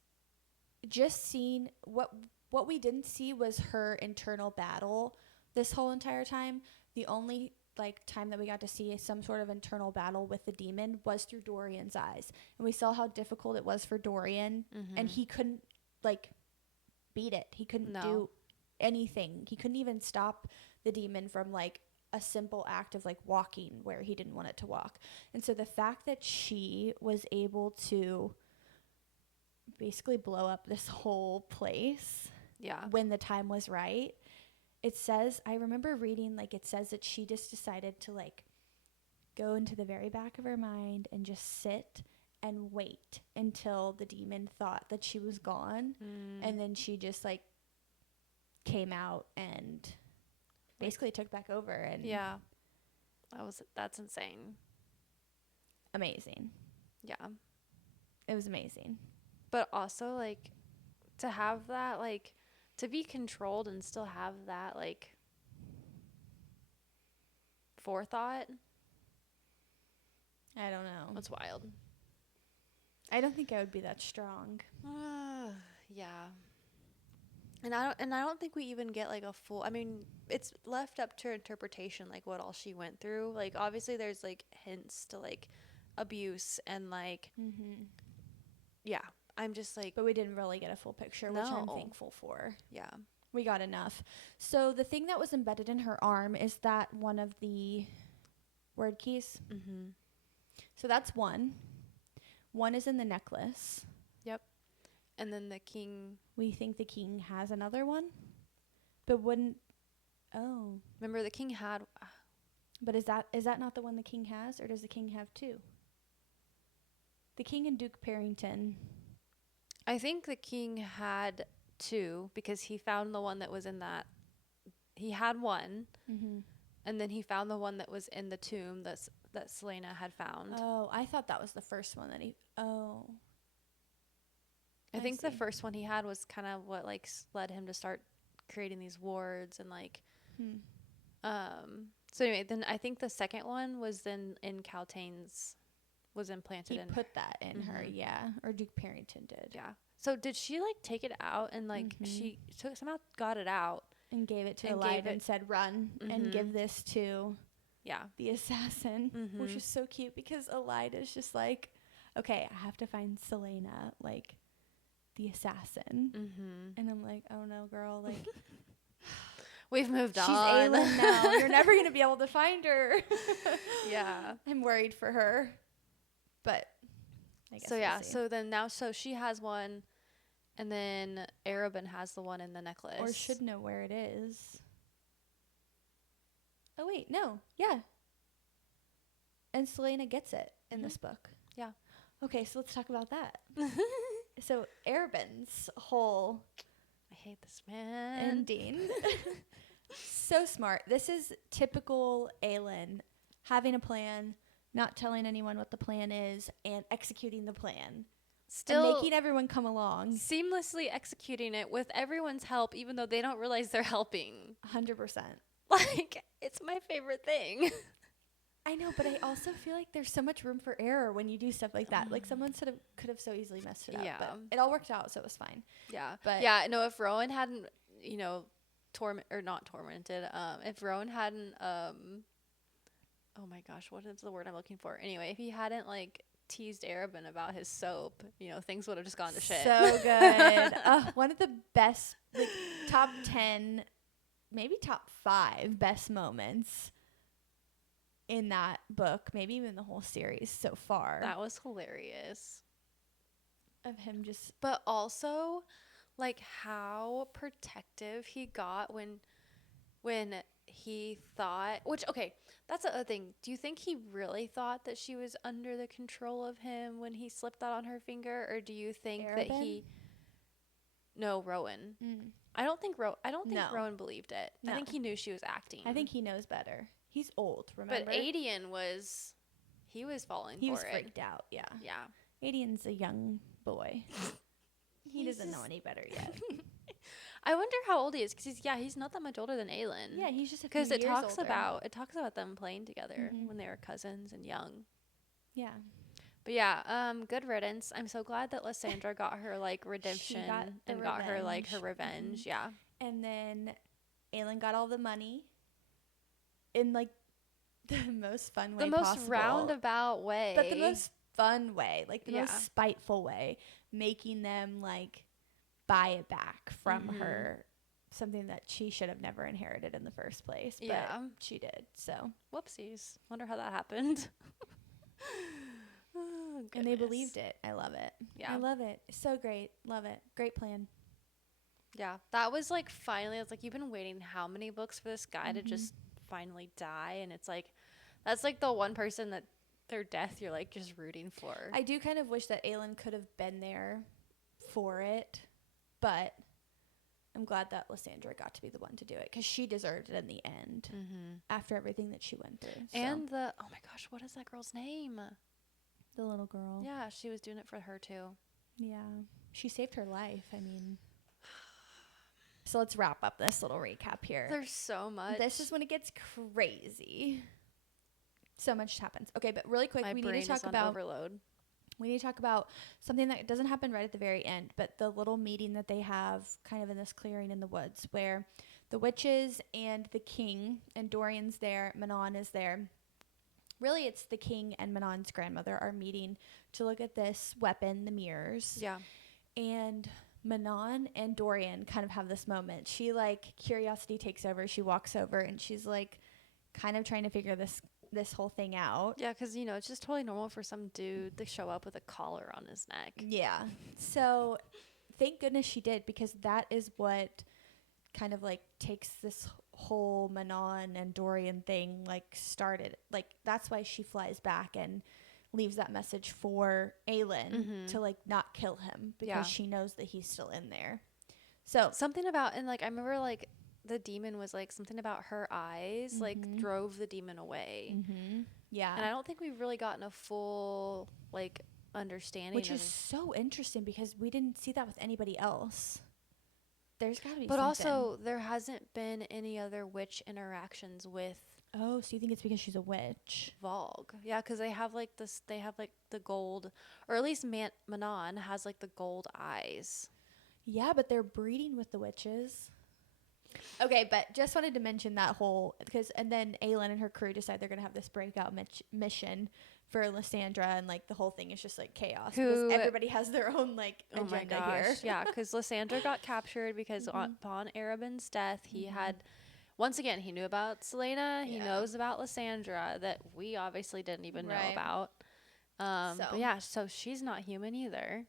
just seeing what we didn't see was her internal battle this whole entire time. The only, like, time that we got to see some sort of internal battle with the demon was through Dorian's eyes. And we saw how difficult it was for Dorian. Mm-hmm. And he couldn't, like, beat it. He couldn't do anything. He couldn't even stop the demon from, like, a simple act of, like, walking where he didn't want it to walk. And so the fact that she was able to basically blow up this whole place when the time was right, it says, I remember reading, like, it says that she just decided to, like, go into the very back of her mind and just sit and wait until the demon thought that she was gone. And then she just, like, came out and basically took back over. And yeah, that's insane. Amazing. Yeah, it was amazing. But also, like, to have that, like, to be controlled and still have that, like, forethought, I don't know. That's wild. I don't think I would be that strong. Yeah. And I don't think we even get, like, a full, I mean, it's left up to interpretation, like, what all she went through. Like, obviously there's, like, hints to, like, abuse and, like, yeah, I'm just like, but we didn't really get a full picture, which I'm thankful for. Yeah. We got enough. So the thing that was embedded in her arm, is that one of the word keys? Mm-hmm. So that's one. One is in the necklace. Yep. And then the king. We think the king has another one, but wouldn't. Oh. Remember, the king had. But is that not the one the king has, or does the king have two? The king and Duke Parrington. I think the king had two because he found the one that was in that. He had one, and then he found the one that was in the tomb that Selena had found. Oh, I thought that was the first one that he. Oh. I think the first one he had was kind of what, like, led him to start creating these wards and, like. So anyway, then I think the second one was then in Caltaine's. Was implanted in. He put that in her, yeah. Or Duke Parrington did. Yeah. So did she like take it out and like she took somehow got it out and gave it to and Elide and said, "Run and give this to yeah the assassin," which is so cute because Elide is just like, "Okay, I have to find Selena, like the assassin," and I'm like, "Oh no, girl, like." We've moved on. She's Aelin now. You're never going to be able to find her. Yeah. I'm worried for her. But I guess we'll see. So then now she has one and then Arabin has the one in the necklace. Or should know where it is. Oh wait, no. Yeah. And Selena gets it in this book. Yeah. Okay, so let's talk about that. So Arabin's whole I hate this man. ending. So smart. This is typical Aelin, having a plan, not telling anyone what the plan is, and executing the plan. Still and making everyone come along. Seamlessly executing it with everyone's help, even though they don't realize they're helping. 100%. Like, it's my favorite thing. I know, but I also feel like there's so much room for error when you do stuff like that. Like, someone could have so easily messed it up. Yeah. But it all worked out, so it was fine. Yeah. But yeah, no, if Rowan hadn't, not tormented, if Rowan hadn't, oh my gosh, what is the word I'm looking for? Anyway, if he hadn't, like, teased Arabin about his soap, things would have just gone to shit. So good. One of the best, like, top 10, maybe top 5 best moments in that book, maybe even the whole series so far. That was hilarious. Of him just... But also, like, how protective he got when he thought... Which, okay, that's the other thing. Do you think he really thought that she was under the control of him when he slipped that on her finger? Or do you think Arabin? that he... No, Rowan. I don't think Rowan believed it. No. I think he knew she was acting. I think he knows better. He's old, remember? But Adian was falling for it. He was freaked out, yeah. Yeah. Adian's a young boy. He doesn't know any better yet. I wonder how old he is because he's not that much older than Aelin. Yeah, he's just a few years older. Because it talks about them playing together when they were cousins and young. Yeah. But yeah, good riddance. I'm so glad that Lysandra got her like redemption got her like her revenge. Yeah. And then Aelin got all the money in like the most fun way possible. The most roundabout way. But the most fun way, like the most spiteful way, making them like buy it back from her, something that she should have never inherited in the first place. But she did. So whoopsies. Wonder how that happened. Oh, and they believed it. I love it. Yeah. I love it. So great. Love it. Great plan. Yeah. That was like finally, I was like, you've been waiting how many books for this guy to just finally die? And it's like, that's like the one person that their death you're like just rooting for. I do kind of wish that Aelin could have been there for it, but I'm glad that Lysandra got to be the one to do it because she deserved it in the end after everything that she went through. And oh my gosh, what is that girl's name? The little girl. Yeah, she was doing it for her too. Yeah. She saved her life. I mean, so let's wrap up this little recap here. There's so much. This is when it gets crazy. So much happens. Okay, but really quick, we need to talk about overload. We need to talk about something that doesn't happen right at the very end, but the little meeting that they have kind of in this clearing in the woods where the witches and the king and Dorian's there, Manon is there. Really, it's the king and Manon's grandmother are meeting to look at this weapon, the mirrors. Yeah. And Manon and Dorian kind of have this moment. She, like, curiosity takes over. She walks over and she's, like, kind of trying to figure this whole thing out. Yeah, because, it's just totally normal for some dude to show up with a collar on his neck. Yeah. So, thank goodness she did because that is what kind of, like, takes this whole Manon and Dorian thing, like, started. Like, that's why she flies back and leaves that message for Aelin to, like, not kill him because she knows that he's still in there. So, something about, and, like, I remember, like, the demon was like something about her eyes like drove the demon away. Yeah. And I don't think we've really gotten a full like understanding, which is so interesting because we didn't see that with anybody else. There's gotta be but something. Also there hasn't been any other witch interactions with Oh, so you think it's because she's a witch? Vogue. Yeah, because they have like this. They have like the gold, or at least Manon has like the gold eyes. Yeah, but they're breeding with the witches. Okay, but just wanted to mention that whole and then Aelin and her crew decide they're gonna have this breakout mission for Lysandra, and like the whole thing is just like chaos because everybody has their own like Oh my agenda gosh, here. yeah, because Lysandra got captured because upon Arabin's death, he had once again he knew about Selena. He knows about Lysandra that we obviously didn't even know about. But yeah, so she's not human either.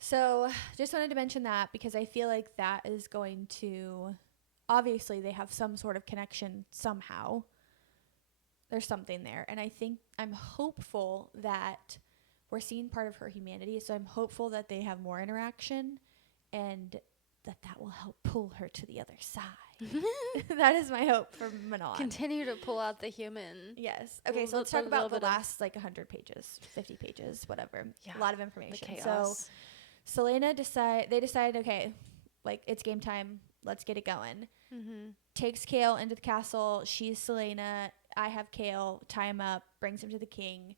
So just wanted to mention that because I feel like that is going to, obviously they have some sort of connection somehow. There's something there. And I think I'm hopeful that we're seeing part of her humanity. So I'm hopeful that they have more interaction and that will help pull her to the other side. That is my hope for Manon. Continue to pull out the human. Yes. Okay, so let's talk about the last like 100 pages, 50 pages, whatever. Yeah, a lot of information. So Selena decide, okay, like it's game time. Let's get it going. Takes Kale into the castle. She's Selena. I have Kale. Tie him up. Brings him to the king.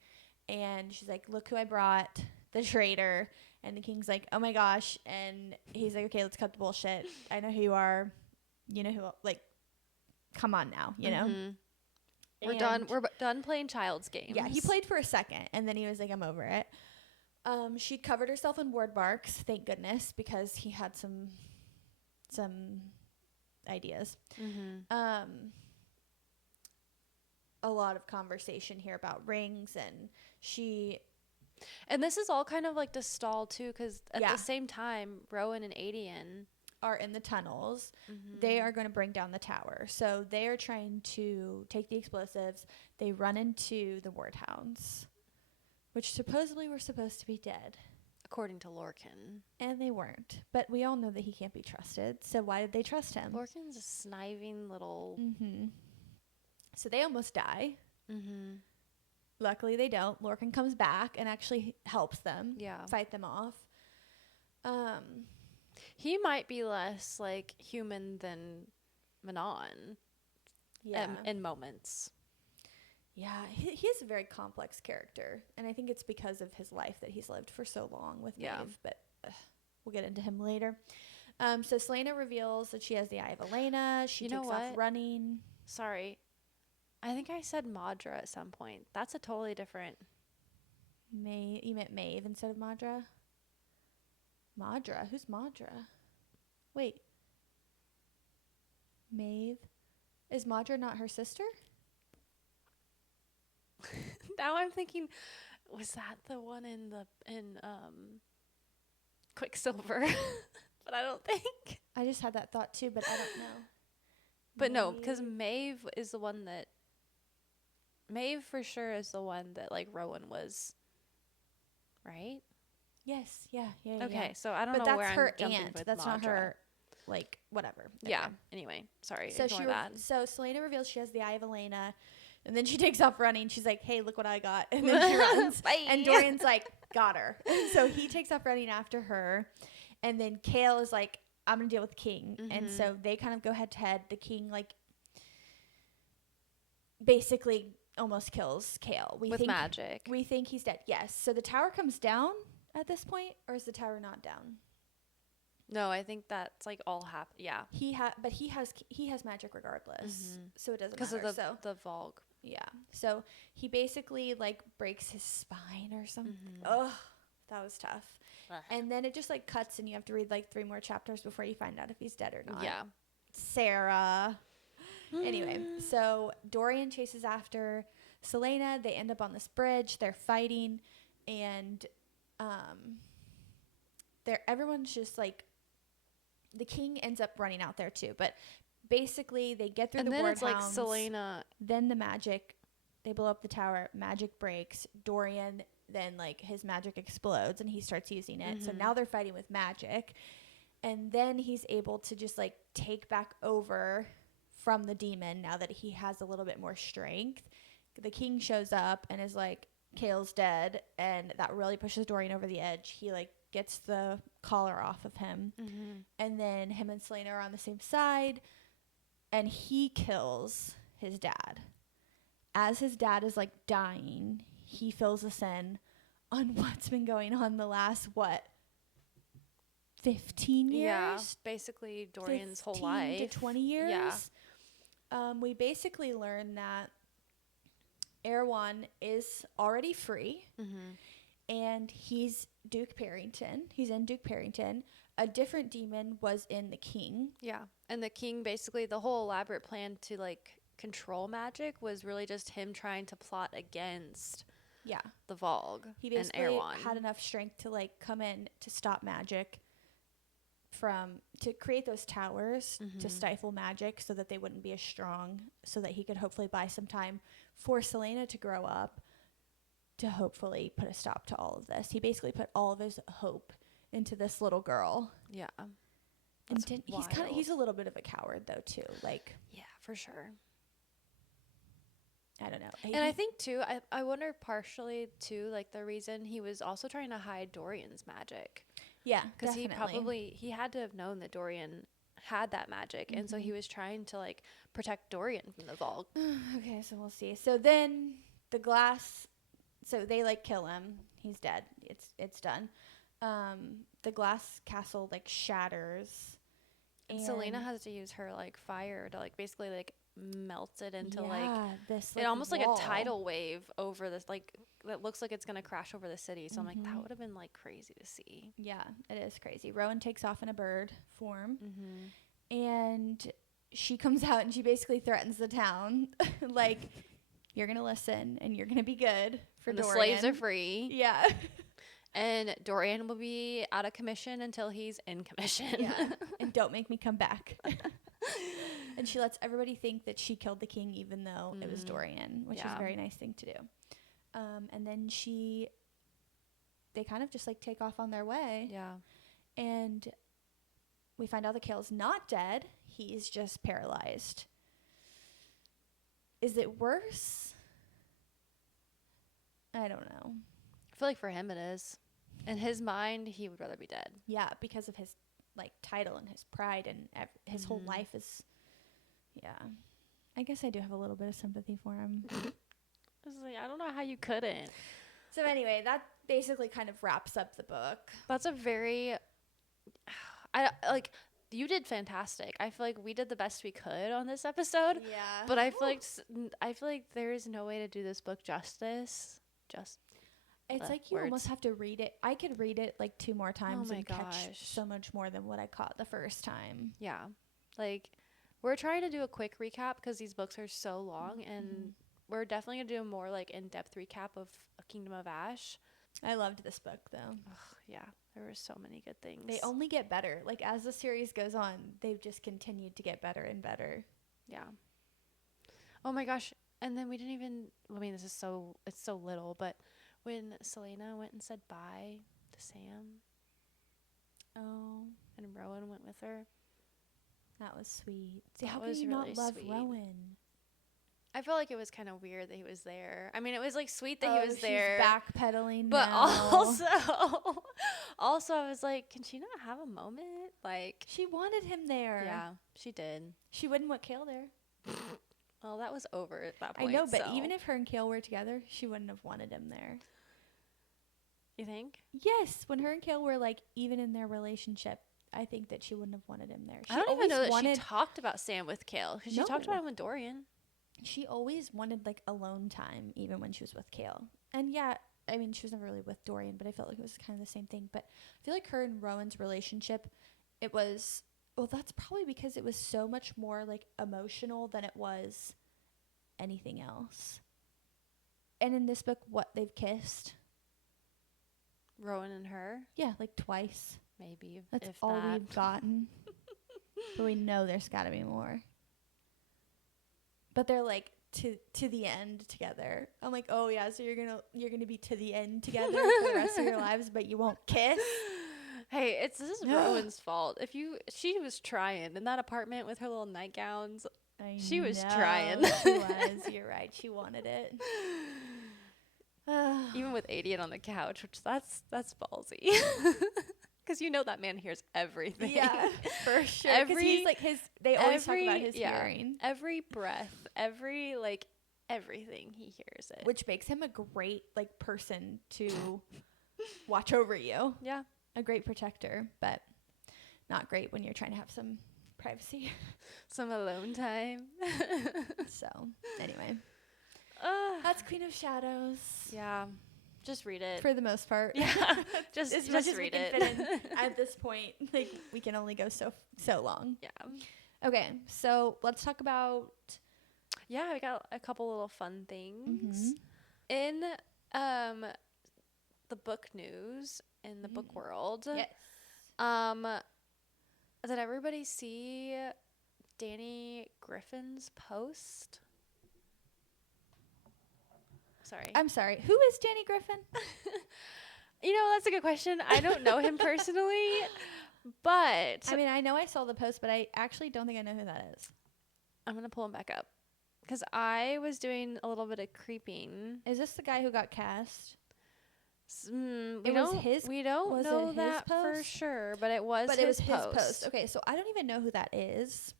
And she's like, look who I brought. The traitor. And the king's like, oh my gosh. And he's like, okay, let's cut the bullshit. I know who you are. You know who, like, come on now, you know? We're done playing child's games. Yeah, he played for a second. And then he was like, I'm over it. She covered herself in ward barks, thank goodness, because he had some ideas. A lot of conversation here about rings, and this is all kind of like to stall too, because at the same time, Rowan and Adian are in the tunnels. They are going to bring down the tower, so they are trying to take the explosives. They run into the wardhounds, which supposedly were supposed to be dead. According to Lorcan. And they weren't. But we all know that he can't be trusted. So why did they trust him? Lorcan's a sniving little... So they almost die. Luckily they don't. Lorcan comes back and actually helps them. Fight them off. He might be less, like, human than Manon. In moments. Yeah, he is a very complex character, and I think it's because of his life that he's lived for so long with Maeve, but we'll get into him later. So Selena reveals that she has the Eye of Elena. She takes off running. Sorry. I think I said Madra at some point. That's a totally different... You meant Maeve instead of Madra? Madra? Who's Madra? Wait. Maeve? Is Madra not her sister? Now I'm thinking, was that the one in Quicksilver? But I don't think. I just had that thought too, but I don't know. But no, because Maeve is the one that... Maeve for sure is the one that, like, Rowan was, right? Yes, yeah. Okay, so I don't know where I'm jumping with Madra. That's not her, like, whatever. Yeah, anyway, sorry, so ignore that. So Selena reveals she has the Eye of Elena, and then she takes off running. She's like, hey, look what I got. And then she runs. And Dorian's like, got her. And so he takes off running after her. And then Kale is like, I'm going to deal with the king. And so they kind of go head to head. The king, like, basically almost kills Kale. With magic. We think he's dead. Yes. So the tower comes down at this point, or is the tower not down? No, I think that's like all happened. Yeah. But he has magic regardless. So it doesn't matter. Because of the Vogue. Yeah. So he basically like breaks his spine or something. Ugh, that was tough. And then it just like cuts and you have to read like 3 more chapters before you find out if he's dead or not. Yeah. Sarah. Anyway, so Dorian chases after Selena. They end up on this bridge. They're fighting, and everyone's just like, the king ends up running out there too. But basically, they get through the wardhounds. And then it's like Selena. Then the magic, they blow up the tower. Magic breaks. Dorian, then like his magic explodes, and he starts using it. So now they're fighting with magic, and then he's able to just like take back over from the demon now that he has a little bit more strength. The king shows up and is like, Kale's dead, and that really pushes Dorian over the edge. He like gets the collar off of him, and then him and Selena are on the same side, and he kills his dad. as his dad is like dying, he fills us in on what's been going on the last 15 years? Yeah, basically Dorian's whole life. 15 to 20 years. Yeah. We basically learn that Erewhon is already free, and he's Duke Parrington. He's in Duke Parrington. A different demon was in the king. Yeah, and the king, basically, the whole elaborate plan to, like, control magic was really just him trying to plot against the Vogue. He basically and Erewhon had enough strength to, like, come in to stop magic to create those towers to stifle magic so that they wouldn't be as strong, so that he could hopefully buy some time for Selena to grow up to hopefully put a stop to all of this. He basically put all of his hope into this little girl. Yeah. And he's a little bit of a coward though too. Like, yeah, for sure. I don't know. And I think too, I wonder partially too, like the reason he was also trying to hide Dorian's magic. Yeah, because he had to have known that Dorian had that magic, and so he was trying to like protect Dorian from the Vogue. Okay, so we'll see. So then the glass, so they like kill him. He's dead. It's done. The glass castle like shatters, and Selena has to use her like fire to like basically like melt it into like this it almost wall. like a tidal wave over this, like that looks like it's gonna crash over the city. So I'm like, that would have been like crazy to see. Yeah, it is crazy. Rowan takes off in a bird form, and she comes out and she basically threatens the town, like, you're gonna listen and you're gonna be good for and Dorian. The slaves are free. Yeah. And Dorian will be out of commission until he's in commission. Yeah. And don't make me come back. And she lets everybody think that she killed the king, even though it was Dorian, which is a very nice thing to do. And then they kind of just like take off on their way. Yeah. And we find out that Kale's not dead. He's just paralyzed. Is it worse? I don't know. I feel like for him it is. In his mind, he would rather be dead. Yeah, because of his like title and his pride and his whole life is. Yeah, I guess I do have a little bit of sympathy for him. I was like, I don't know how you couldn't. So anyway, that basically kind of wraps up the book. That's a very, you did fantastic. I feel like we did the best we could on this episode. Yeah. But I feel like there is no way to do this book justice. It's like you almost have to read it. I could read it like 2 more times and catch so much more than what I caught the first time. Yeah. Like, we're trying to do a quick recap because these books are so long, and we're definitely going to do a more like in-depth recap of Kingdom of Ash. I loved this book though. Ugh, yeah, there were so many good things. They only get better. Like, as the series goes on, they've just continued to get better and better. Yeah. Oh my gosh. And then we didn't even, it's so little, but when Selena went and said bye to Sam. Oh. And Rowan went with her. That was sweet. See, how can you really not love sweet. Rowan? I felt like it was kind of weird that he was there. I mean, it was like sweet that he was there. She's backpedaling but now. also I was like, can she not have a moment? Like, she wanted him there. Yeah, she did. She wouldn't want Kale there. Well, that was over at that point. I know, but even if her and Kale were together, she wouldn't have wanted him there. You think? Yes, when her and Kale were like even in their relationship, I think that she wouldn't have wanted him there. I don't even know that she talked about Sam with Kale, because she talked about him with Dorian. She always wanted like alone time, even when she was with Kale. And yeah, I mean, she was never really with Dorian, but I felt like it was kind of the same thing. But I feel like her and Rowan's relationship, it was, well, that's probably because it was so much more like emotional than it was anything else. And in this book, they've kissed. Rowan and her? Yeah, like twice. Maybe. That's all we've gotten. But we know there's got to be more. But they're like to the end together. I'm like, oh yeah, so you're gonna be to the end together for the rest of your lives, but you won't kiss. Hey, this is Rowan's fault. She was trying in that apartment with her little nightgowns. She was trying. She was. You're right. She wanted it. Even with 88 on the couch, which that's ballsy. Because you know that man hears everything. Yeah, for sure. Because he's like they always talk about his hearing. Every breath, every like everything, he hears it. Which makes him a great like person to watch over you. Yeah. A great protector, but not great when you're trying to have some privacy. Some alone time. So, anyway. That's Queen of Shadows. Yeah. Just read it. For the most part. Yeah. just as much as read we it. can fit in at this point. Like, we can only go so long. Yeah. Okay, so let's talk about... Yeah, we got a couple little fun things. Mm-hmm. In the book news, in the book world. Yes. Did everybody see Danny Griffin's post? Sorry. I'm sorry. Who is Danny Griffin? That's a good question. I don't know him personally, but I mean, I know I saw the post, but I actually don't think I know who that is. I'm going to pull him back up because I was doing a little bit of creeping. Is this the guy who got cast? We don't know that for sure, but it was his post. Okay, so I don't even know who that is.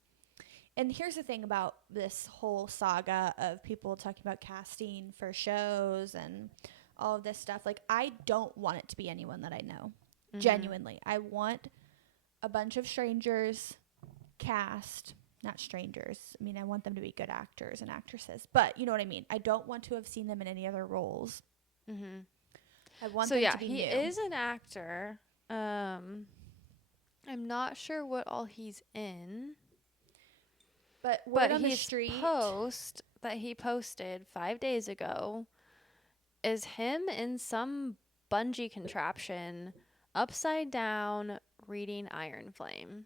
And here's the thing about this whole saga of people talking about casting for shows and all of this stuff. Like, I don't want it to be anyone that I know. Mm-hmm. Genuinely. I want a bunch of strangers cast. Not strangers. I mean, I want them to be good actors and actresses. But you know what I mean. I don't want to have seen them in any other roles. Mm-hmm. I want them to be new. He is an actor. I'm not sure what all he's in. But his post that he posted 5 days ago is him in some bungee contraption upside down reading Iron Flame.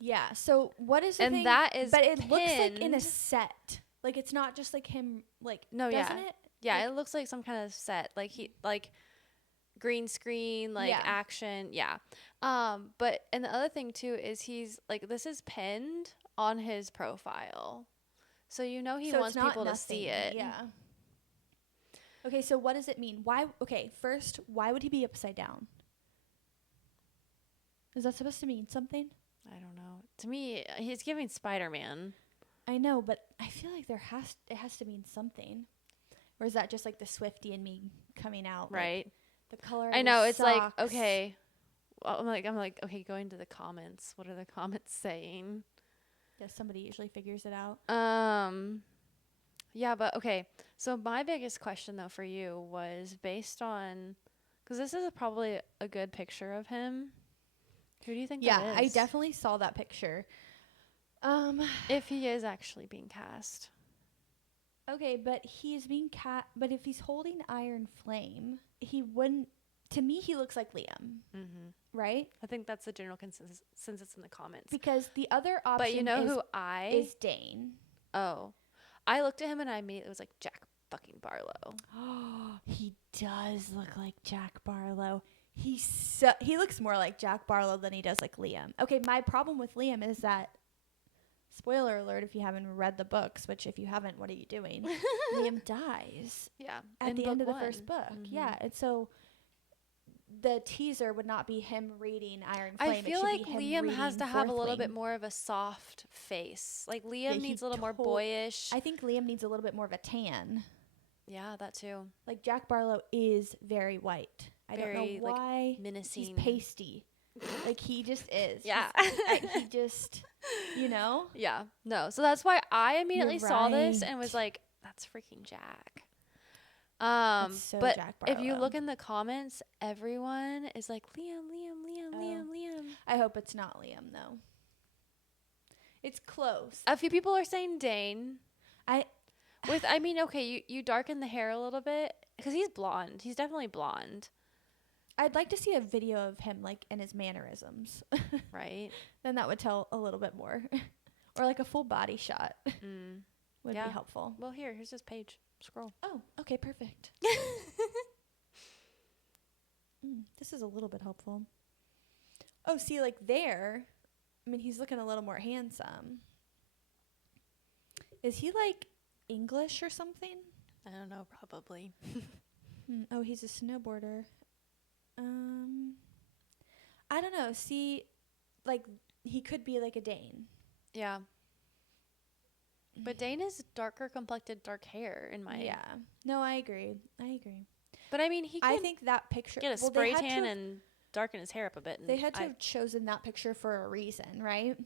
Yeah. So what is the thing? And that is But it looks like in a set. Like, it's not just like him, like, doesn't it? Yeah, it looks like some kind of set. Like green screen, action. Yeah. But and the other thing too is he's like, this is pinned on his profile. So he wants people to see it. Yeah. Okay, so what does it mean? First, why would he be upside down? Is that supposed to mean something? I don't know. To me, he's giving Spider-Man. I know, but I feel like it has to mean something. Or is that just like the Swiftie in me coming out? Right. Like, the color of I know, his it's socks. like, okay. Well, I'm like, okay, going to the comments. What are the comments saying? Yeah, somebody usually figures it out. Yeah, but okay. So my biggest question though for you was based on, because this is probably a good picture of him. Who do you think that is? Yeah, I definitely saw that picture. If he is actually being cast. Okay, but he's being but if he's holding Iron Flame, he wouldn't. To me, he looks like Liam. Mm-hmm. Right? I think that's the general consensus since it's in the comments. Because the other option but you know is Dane. Oh. I looked at him and I immediately was like, Jack fucking Barlow. Oh, he does look like Jack Barlow. He looks more like Jack Barlow than he does like Liam. Okay, my problem with Liam is that, spoiler alert if you haven't read the books, which if you haven't, what are you doing? Liam dies. Yeah. At the end of the first book. Mm-hmm. Yeah, and so the teaser would not be him reading Iron Flame. I feel like Liam has to have a little bit more of a soft face. Like Liam needs a little more boyish. I think Liam needs a little bit more of a tan. Yeah, that too. Like Jack Barlow is very white. I don't know why. Like, menacing. He's pasty. Like he just is. Yeah. He just, Yeah. No. So that's why I immediately saw this and was like, that's freaking Jack. But Jack Barlow. if you look in the comments, everyone is like, Liam. I hope it's not Liam though. It's close. A few people are saying Dane. You darken the hair a little bit because he's blonde. He's definitely blonde. I'd like to see a video of him like in his mannerisms. Right. Then that would tell a little bit more. Or like a full body shot would be helpful. Well, here's his page. Scroll. Oh, okay, perfect. This is a little bit helpful. Oh, see, like there, I mean, he's looking a little more handsome. Is he like English or something? I don't know, probably. Oh, he's a snowboarder. I don't know. See, like he could be like a Dane. Yeah. But Dane is darker complected, dark hair in my. Yeah. No, I agree. But I mean, he I could think that picture. get a spray tan and darken his hair up a bit. They had to have chosen that picture for a reason, right?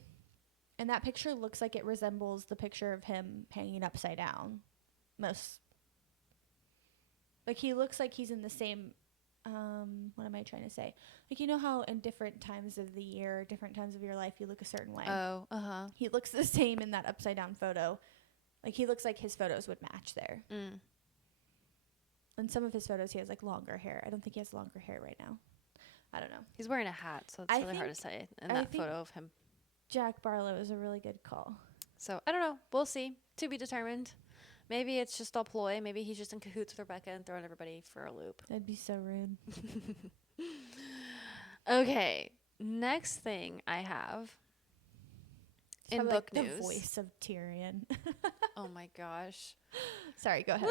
And that picture looks like it resembles the picture of him hanging upside down. Like, he looks like he's in the same, what am I trying to say? Like, you know how in different times of the year, different times of your life, you look a certain way? Oh, uh-huh. He looks the same in that upside down photo. Like, he looks like his photos would match there. Mm. In some of his photos, he has, like, longer hair. I don't think he has longer hair right now. I don't know. He's wearing a hat, so it's really hard to say in that photo of him. Jack Barlow is a really good call. So, I don't know. We'll see. To be determined. Maybe it's just all ploy. Maybe he's just in cahoots with Rebecca and throwing everybody for a loop. That'd be so rude. Okay. Next thing I have in book news. The voice of Tyrion. Oh my gosh. Sorry, go ahead.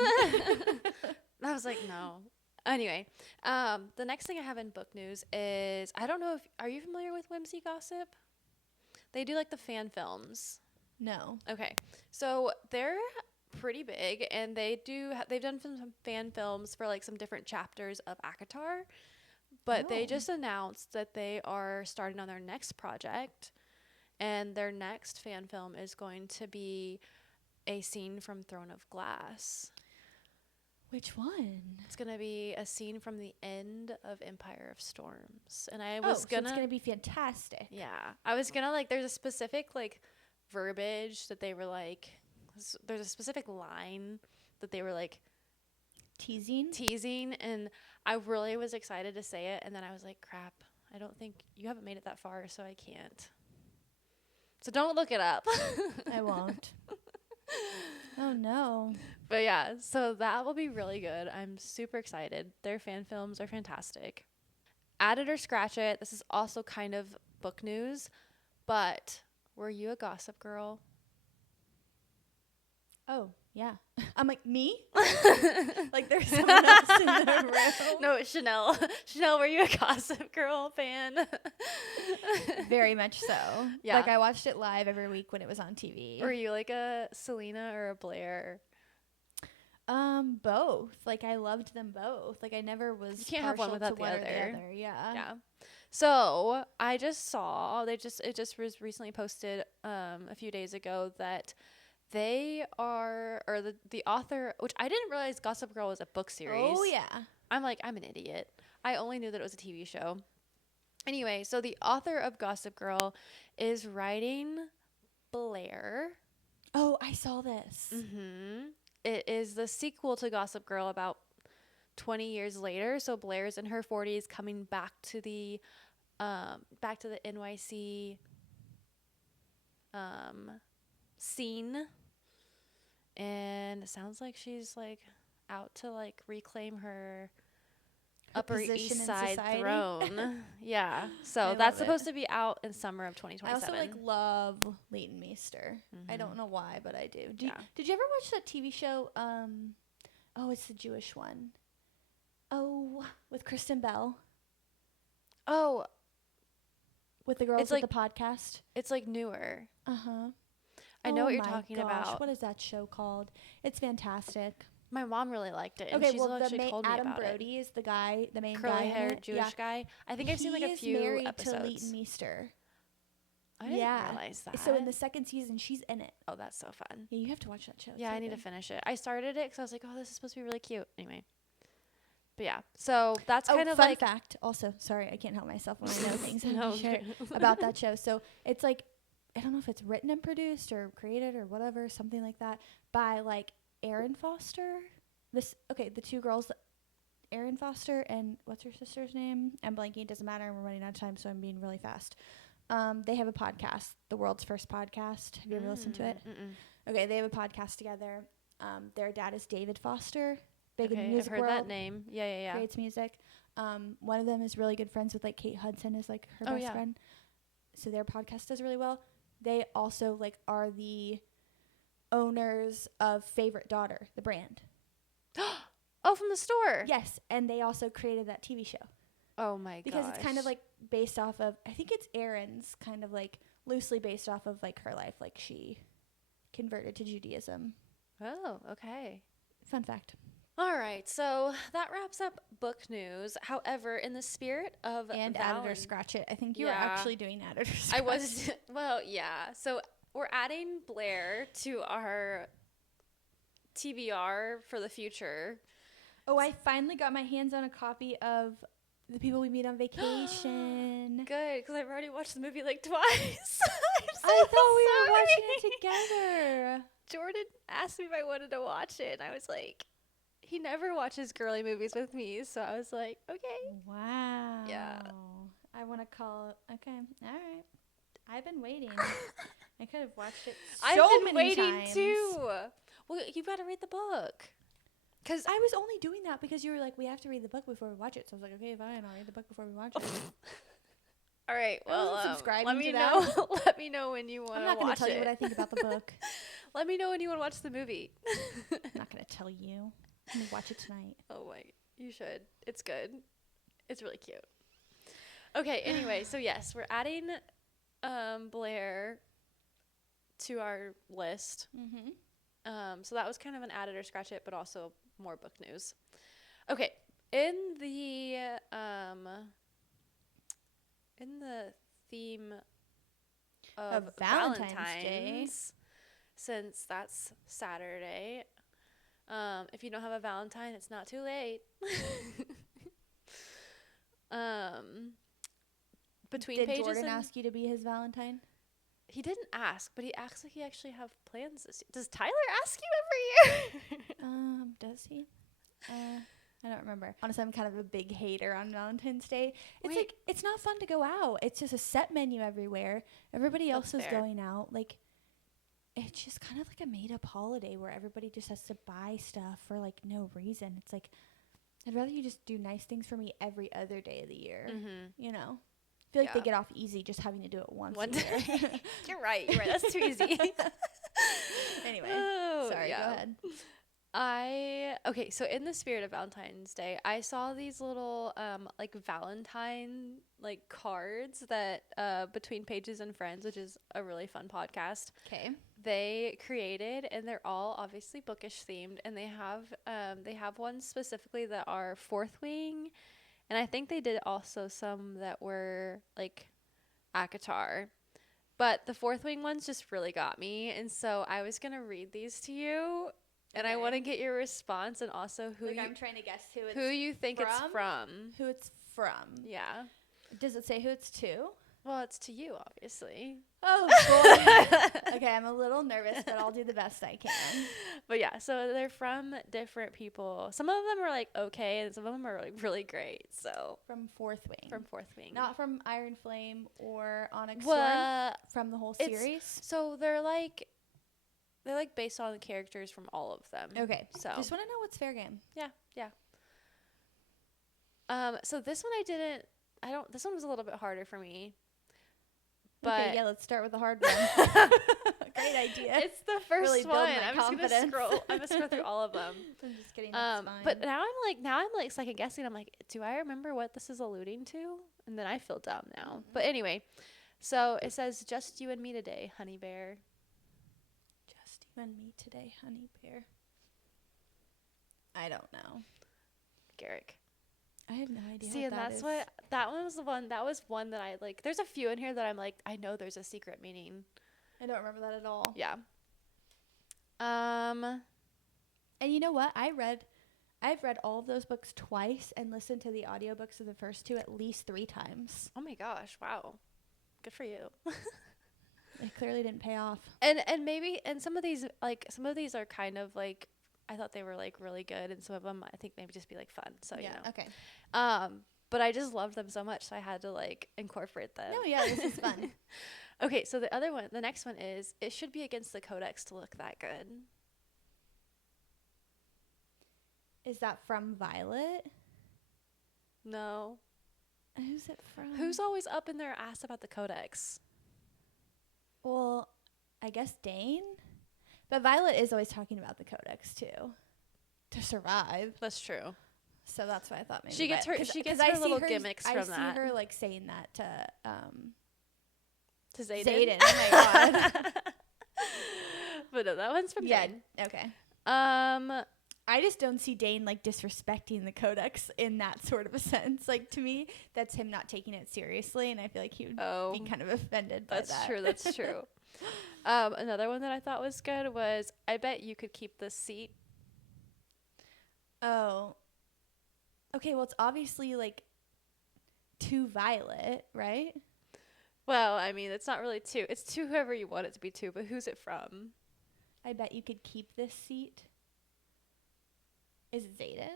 I was like, no. Anyway, the next thing I have in book news is, I don't know if, are you familiar with Whimsy Gossip? They do like the fan films. No. Okay. So they're pretty big, and they've done some fan films for like some different chapters of ACOTAR, but they just announced that they are starting on their next project, and their next fan film is going to be a scene from Throne of Glass. Which one? It's going to be a scene from the end of Empire of Storms. And I was so it's going to be fantastic. Yeah. I was going to like, there's a specific like verbiage that they were like, there's a specific line that they were like teasing. And I really was excited to say it. And then I was like, crap, I don't think you haven't made it that far, so I can't. So don't look it up. I won't. Oh no. But yeah, so that will be really good. I'm super excited. Their fan films are fantastic. Add it or scratch it. This is also kind of book news, but were you a Gossip Girl? Oh, yeah. I'm like, me? Like there's someone else in the room. No, Chanel. Chanel, were you a Gossip Girl fan? Very much so. Yeah. Like I watched it live every week when it was on TV. Were you like a Selena or a Blair? Both. Like I loved them both. Like I never was. You can't have one without the other. Yeah. Yeah. So I just saw it just was recently posted a few days ago that they are, or the author, which I didn't realize Gossip Girl was a book series. Oh yeah. I'm an idiot. I only knew that it was a TV show. Anyway, so the author of Gossip Girl is writing Blair. Oh, I saw this. Mm-hmm. It is the sequel to Gossip Girl about 20 years later. So Blair's in her 40s coming back to the NYC scene. And it sounds like she's like out to like reclaim her Upper East Side throne. Yeah. So that's supposed to be out in summer of 2027. I also like love Leighton Meester. I don't know why, but I do. Did you ever watch that TV show? Oh, it's the Jewish one. Oh, with Kristen Bell. Oh, with the girls with the podcast. It's like newer. Uh-huh. I know what you're talking about. What is that show called? It's fantastic. My mom really liked it. Okay, and she's actually told me Adam about Brody is the guy, the main curly-haired Jewish guy. I think I've seen like a few married episodes. to Leighton Meester. I didn't realize that. So in the second season, she's in it. Oh, that's so fun. Yeah, you have to watch that show. Yeah, I need to finish it. I started it because I was like, oh, this is supposed to be really cute. Anyway. But yeah, so that's kind of fun fact. Also, sorry, I can't help myself when I know things about that show. So it's like, I don't know if it's written and produced or created or whatever, something like that, by like Erin Foster. The two girls, Erin Foster and what's her sister's name? I'm blanking. It doesn't matter. We're running out of time, so I'm being really fast. They have a podcast, the world's first podcast. Have you ever listened to it? Mm-mm. Okay, they have a podcast together. Their dad is David Foster. Big in the music world. I've heard that name. Yeah. Creates music. One of them is really good friends with like Kate Hudson is like her best friend. So their podcast does really well. They also like are the owners of Favorite Daughter, the brand. Oh, from the store. Yes, and they also created that TV show. Oh my god. Because it's kind of like based off of, I think it's Erin's kind of like loosely based off of like her life. Like she converted to Judaism. Oh, okay. Fun fact. All right, so that wraps up book news. However, in the spirit of And editor scratch it. I think you were actually doing editor scratch. I was, well, yeah. So we're adding Blair to our TBR for the future. Oh, I finally got my hands on a copy of The People We Meet on Vacation. Good, because I've already watched the movie like twice. I thought we were watching it together. Jordan asked me if I wanted to watch it, and I was like, he never watches girly movies with me, so I was like, okay. Wow. Yeah. I want to call. Okay. All right. I've been waiting. I could have watched it I've so been many waiting times. too. Well, you got to read the book. Because I was only doing that because you were like, we have to read the book before we watch it. So I was like, okay, fine. I'll read the book before we watch it. All right. Well, let me know. Let me know when you want to watch it. I'm not going to tell you what I think about the book. Let me know when you want to watch the movie. I'm not going to tell you. I'm going to watch it tonight. Oh my, you should. It's good. It's really cute. Okay, anyway, so yes, we're adding Blair to our list. Mm-hmm. So that was kind of an added or scratch it, but also more book news. Okay, in the theme of Valentine's Day, since that's Saturday. If you don't have a Valentine, it's not too late. Between Did pages Jordan and ask you to be his Valentine? he didn't ask, but he acts like he actually have plans this year. Does Tyler ask you every year? Does he? I don't remember. Honestly, I'm kind of a big hater on Valentine's Day. It's like, it's not fun to go out. It's just a set menu everywhere. Everybody else is going out. Like, it's just kind of like a made-up holiday where everybody just has to buy stuff for, like, no reason. It's like, I'd rather you just do nice things for me every other day of the year. Mm-hmm. You know? I feel like they get off easy just having to do it once a year. You're right. That's too easy. Anyway. Oh, sorry, go ahead. Okay, so in the spirit of Valentine's Day, I saw these little like Valentine like cards that Between Pages and Friends, which is a really fun podcast. Okay. They created, and they're all obviously bookish themed, and they have ones specifically that are Fourth Wing, and I think they did also some that were like ACOTAR. But the Fourth Wing ones just really got me, and so I was gonna read these to you. And I want to get your response, and also I'm trying to guess who you think it's from. Who it's from. Yeah. Does it say who it's to? Well, it's to you, obviously. Oh, boy. Okay, I'm a little nervous, but I'll do the best I can. But yeah, so they're from different people. Some of them are like okay, and some of them are like really great. So from Fourth Wing. From Fourth Wing. Not from Iron Flame or Onyx Storm. From the whole series. So they're like based on the characters from all of them. Okay. So just want to know what's fair game. Yeah. So this one this one was a little bit harder for me. But okay, yeah, let's start with the hard one. Great idea. It's the first really one. I'm just gonna scroll. I'm gonna scroll through all of them. I'm just kidding. That's fine. But now I'm like second guessing. I'm like, do I remember what this is alluding to? And then I feel dumb now. Mm-hmm. But anyway, so it says, "Just you and me today, honey bear." Just you and me today, honey bear. I don't know. Garrick. I have no idea. See, and that's what that one was the one. That was one that I like. There's a few in here that I'm like, I know there's a secret meaning. I don't remember that at all. Yeah. And you know what? I've read all of those books twice and listened to the audiobooks of the first two at least 3 times. Oh my gosh! Wow, good for you. It clearly didn't pay off. And maybe some of these are kind of like, I thought they were like really good, and some of them I think maybe just be like fun. So yeah, you know. Okay. But I just loved them so much, so I had to like incorporate them. No, yeah, this is fun. Okay, so the next one is, it should be against the codex to look that good. Is that from Violet? No. Who's it from? Who's always up in their ass about the codex? Well, I guess Dane. But Violet is always talking about the codex too, to survive. That's true. So that's why I thought maybe she gets her little gimmicks from that. I see her like saying that to Zayden. Zayden. Oh my god. But no, that one's from Dane. Okay. Um, I just don't see Dane like disrespecting the codex in that sort of a sense. Like to me, that's him not taking it seriously, and I feel like he would be kind of offended by that. That's true. That's true. Another one that I thought was good was, I bet you could keep this seat. Oh. Okay, well, it's obviously like to Violet, right? Well, I mean, it's not really to. It's to whoever you want it to be to, but who's it from? I bet you could keep this seat. Is it Zayden?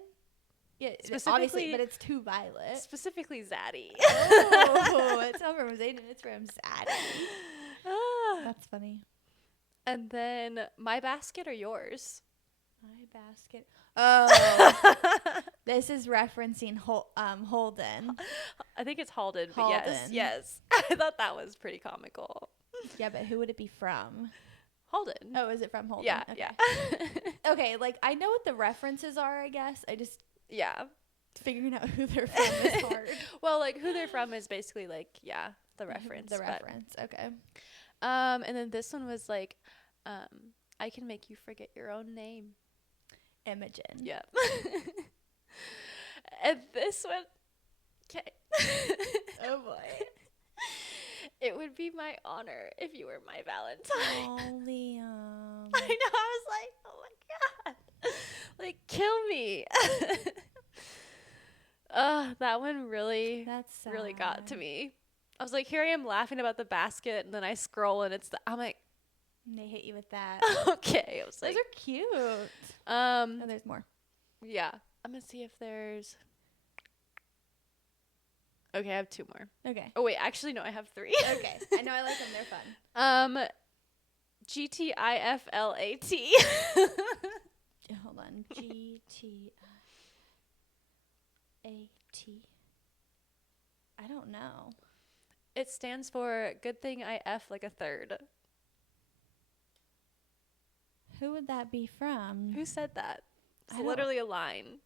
Yeah, obviously, but it's to Violet. Specifically Zaddy. Oh, it's not from Zayden, it's from Zaddy. That's funny. And then my basket or yours? My basket. Oh, this is referencing Holden. I think it's Halden, but Halden. yes. I thought that was pretty comical. Yeah, but who would it be from? Holden. Oh, is it from Holden? Yeah, okay. yeah. Okay, like I know what the references are, I guess. I just figuring out who they're from is hard. Well, like who they're from is basically like the reference. The reference, okay. And then this one was like, I can make you forget your own name. Imogen. Yeah. And this one, okay. Oh boy. It would be my honor if you were my Valentine. Oh, Liam. I know. I was like, oh my god, like kill me. That one really got to me. I was like, here I am laughing about the basket, and then I scroll and I'm like, and they hit you with that. Okay. I was Those like, are cute. and there's more. Yeah, I'm gonna see if there's. Okay, I have 2 more. Okay. Oh wait, actually no, I have 3. Okay, I know I like them. They're fun. GTIFLAT. Hold on. GTIAT. I don't know. It stands for good thing I F like a third. Who would that be from? Who said that? It's literally a line.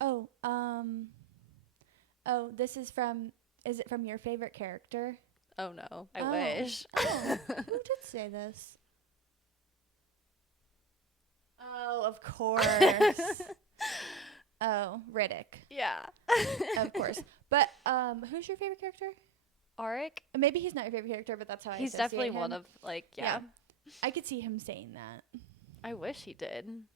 Oh, this is from. Is it from your favorite character? Oh no, I wish. Oh, who did say this? Oh, of course. Oh, Riddick. Yeah. Of course. But who's your favorite character? Auric? Maybe he's not your favorite character, but that's how he's associate definitely him. one of Yeah. I could see him saying that. I wish he did.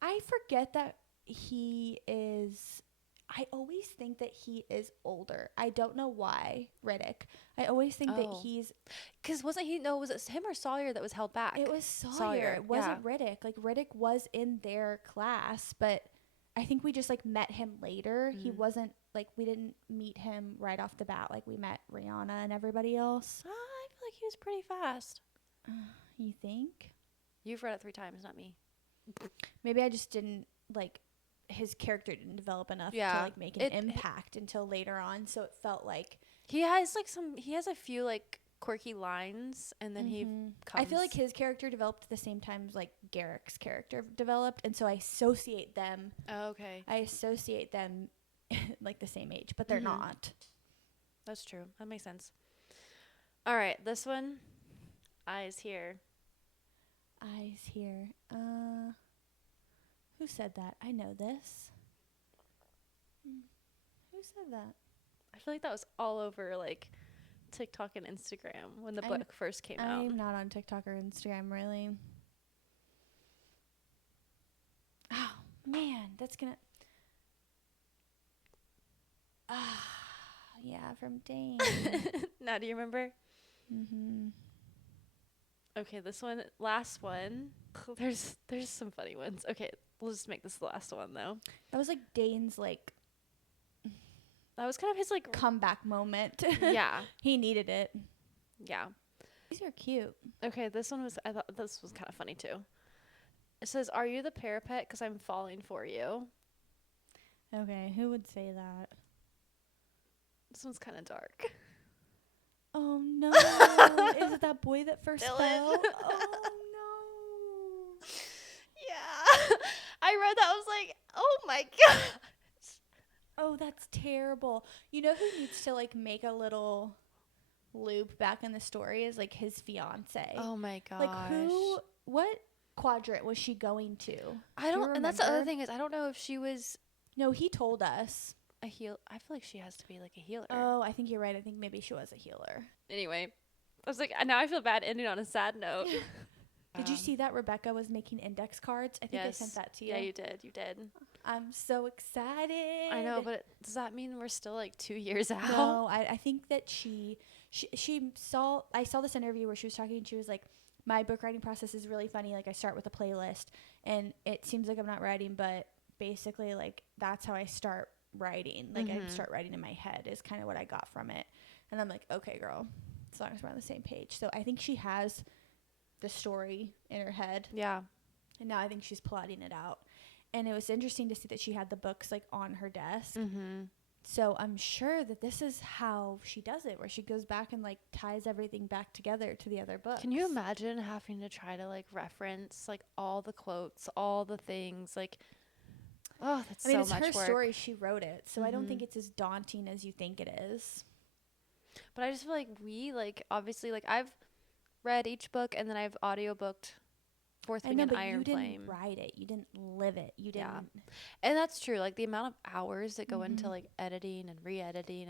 I forget that he is. I always think that he is older. I don't know why, Riddick. I always think that he's. Because wasn't he? No, was it him or Sawyer that was held back? It was Sawyer. It wasn't Riddick. Like, Riddick was in their class, but I think we just, like, met him later. Mm-hmm. He wasn't, like, we didn't meet him right off the bat. Like, we met Rihanna and everybody else. I feel like he was pretty fast. You think? You've read it 3 times, not me. Maybe I just didn't, like, his character didn't develop enough to, like, make an impact until later on. So it felt like he has, like, he has a few, like, quirky lines, and then he comes. I feel like his character developed at the same time as, like, Garrick's character developed, and so I associate them. Oh, okay. I associate them like the same age, but they're not. That's true. That makes sense. All right, this one. Eyes here. Eyes here. Who said that? I know this. Who said that? I feel like that was all over, like, TikTok and Instagram when the book first came out. I'm not on TikTok or Instagram, really. Oh, man. That's gonna... yeah, from Dane. Now, do you remember? Mm-hmm. Okay, this one, last one. There's some funny ones. Okay, we'll just make this the last one, though. That was, like, Dane's, like... That was kind of his, like... comeback moment. Yeah. He needed it. Yeah. These are cute. Okay, this one was... I thought this was kind of funny, too. It says, are you the parapet? Because I'm falling for you. Okay, who would say that? This one's kind of dark. Oh, no. Is it that boy that first Dylan. fell? Oh, no. Yeah. I read that. I was like, oh, my God. Oh, that's terrible. You know who needs to, like, make a little loop back in the story is like his fiance. Oh my gosh. Like what quadrant was she going to? I don't, and that's the other thing is I don't know if she was No, he told us. a heal. I feel like she has to be like a healer. Oh, I think you're right. I think maybe she was a healer. Anyway, I was like, now I feel bad ending on a sad note. Did you see that Rebecca was making index cards? I think I sent that to you. Yeah, you did. You did. I'm so excited. I know, but does that mean we're still like 2 years out? No, I think that she saw, I saw this interview where she was talking and she was like, my book writing process is really funny. Like I start with a playlist and it seems like I'm not writing, but basically like that's how I start writing. Like I start writing in my head is kind of what I got from it. And I'm like, okay, girl, as long as we're on the same page. So I think she has the story in her head. Yeah. And now I think she's plotting it out. And it was interesting to see that she had the books like on her desk. Mm-hmm. So I'm sure that this is how she does it, where she goes back and like ties everything back together to the other books. Can you imagine having to try to like reference like all the quotes, all the things? Like, oh, that's so much work. It's her story. She wrote it. So I don't think it's as daunting as you think it is. But I just feel like we like, obviously, like I've read each book and then I've audiobooked Fourth Wing and Iron Flame. You didn't write it. You didn't live it. You didn't. Yeah. And that's true. Like the amount of hours that go into like editing and re-editing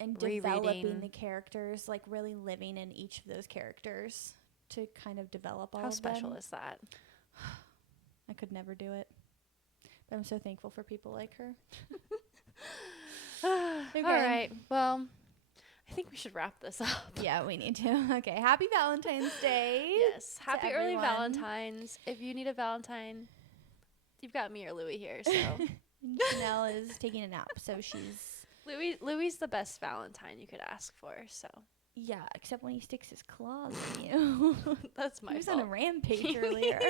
and developing the characters, like really living in each of those characters to kind of develop all of them. How special is that? I could never do it. But I'm so thankful for people like her. Okay. All right. Well, I think we should wrap this up. Yeah, we need to. Okay. Happy Valentine's Day. Yes. Happy early Valentine's. If you need a Valentine, you've got me or Louie here. So Chanel is taking a nap, so she's Louie's the best Valentine you could ask for. So yeah, except when he sticks his claws in you. That's my fault. He was on a rampage earlier.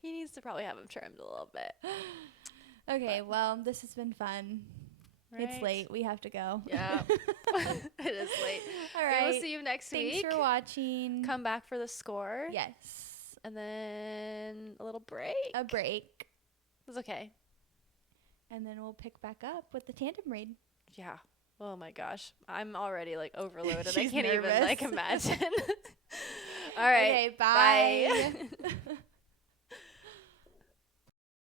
He needs to probably have him trimmed a little bit. Okay, well, this has been fun. Right. It's late. We have to go. Yeah. It is late. All right. We'll see you next week. Thanks for watching. Come back for the score. Yes. And then a little break. A break. It's okay. And then we'll pick back up with the tandem read. Yeah. Oh my gosh. I'm already like overloaded. She's I can't nervous. even like imagine. All right. Okay, bye.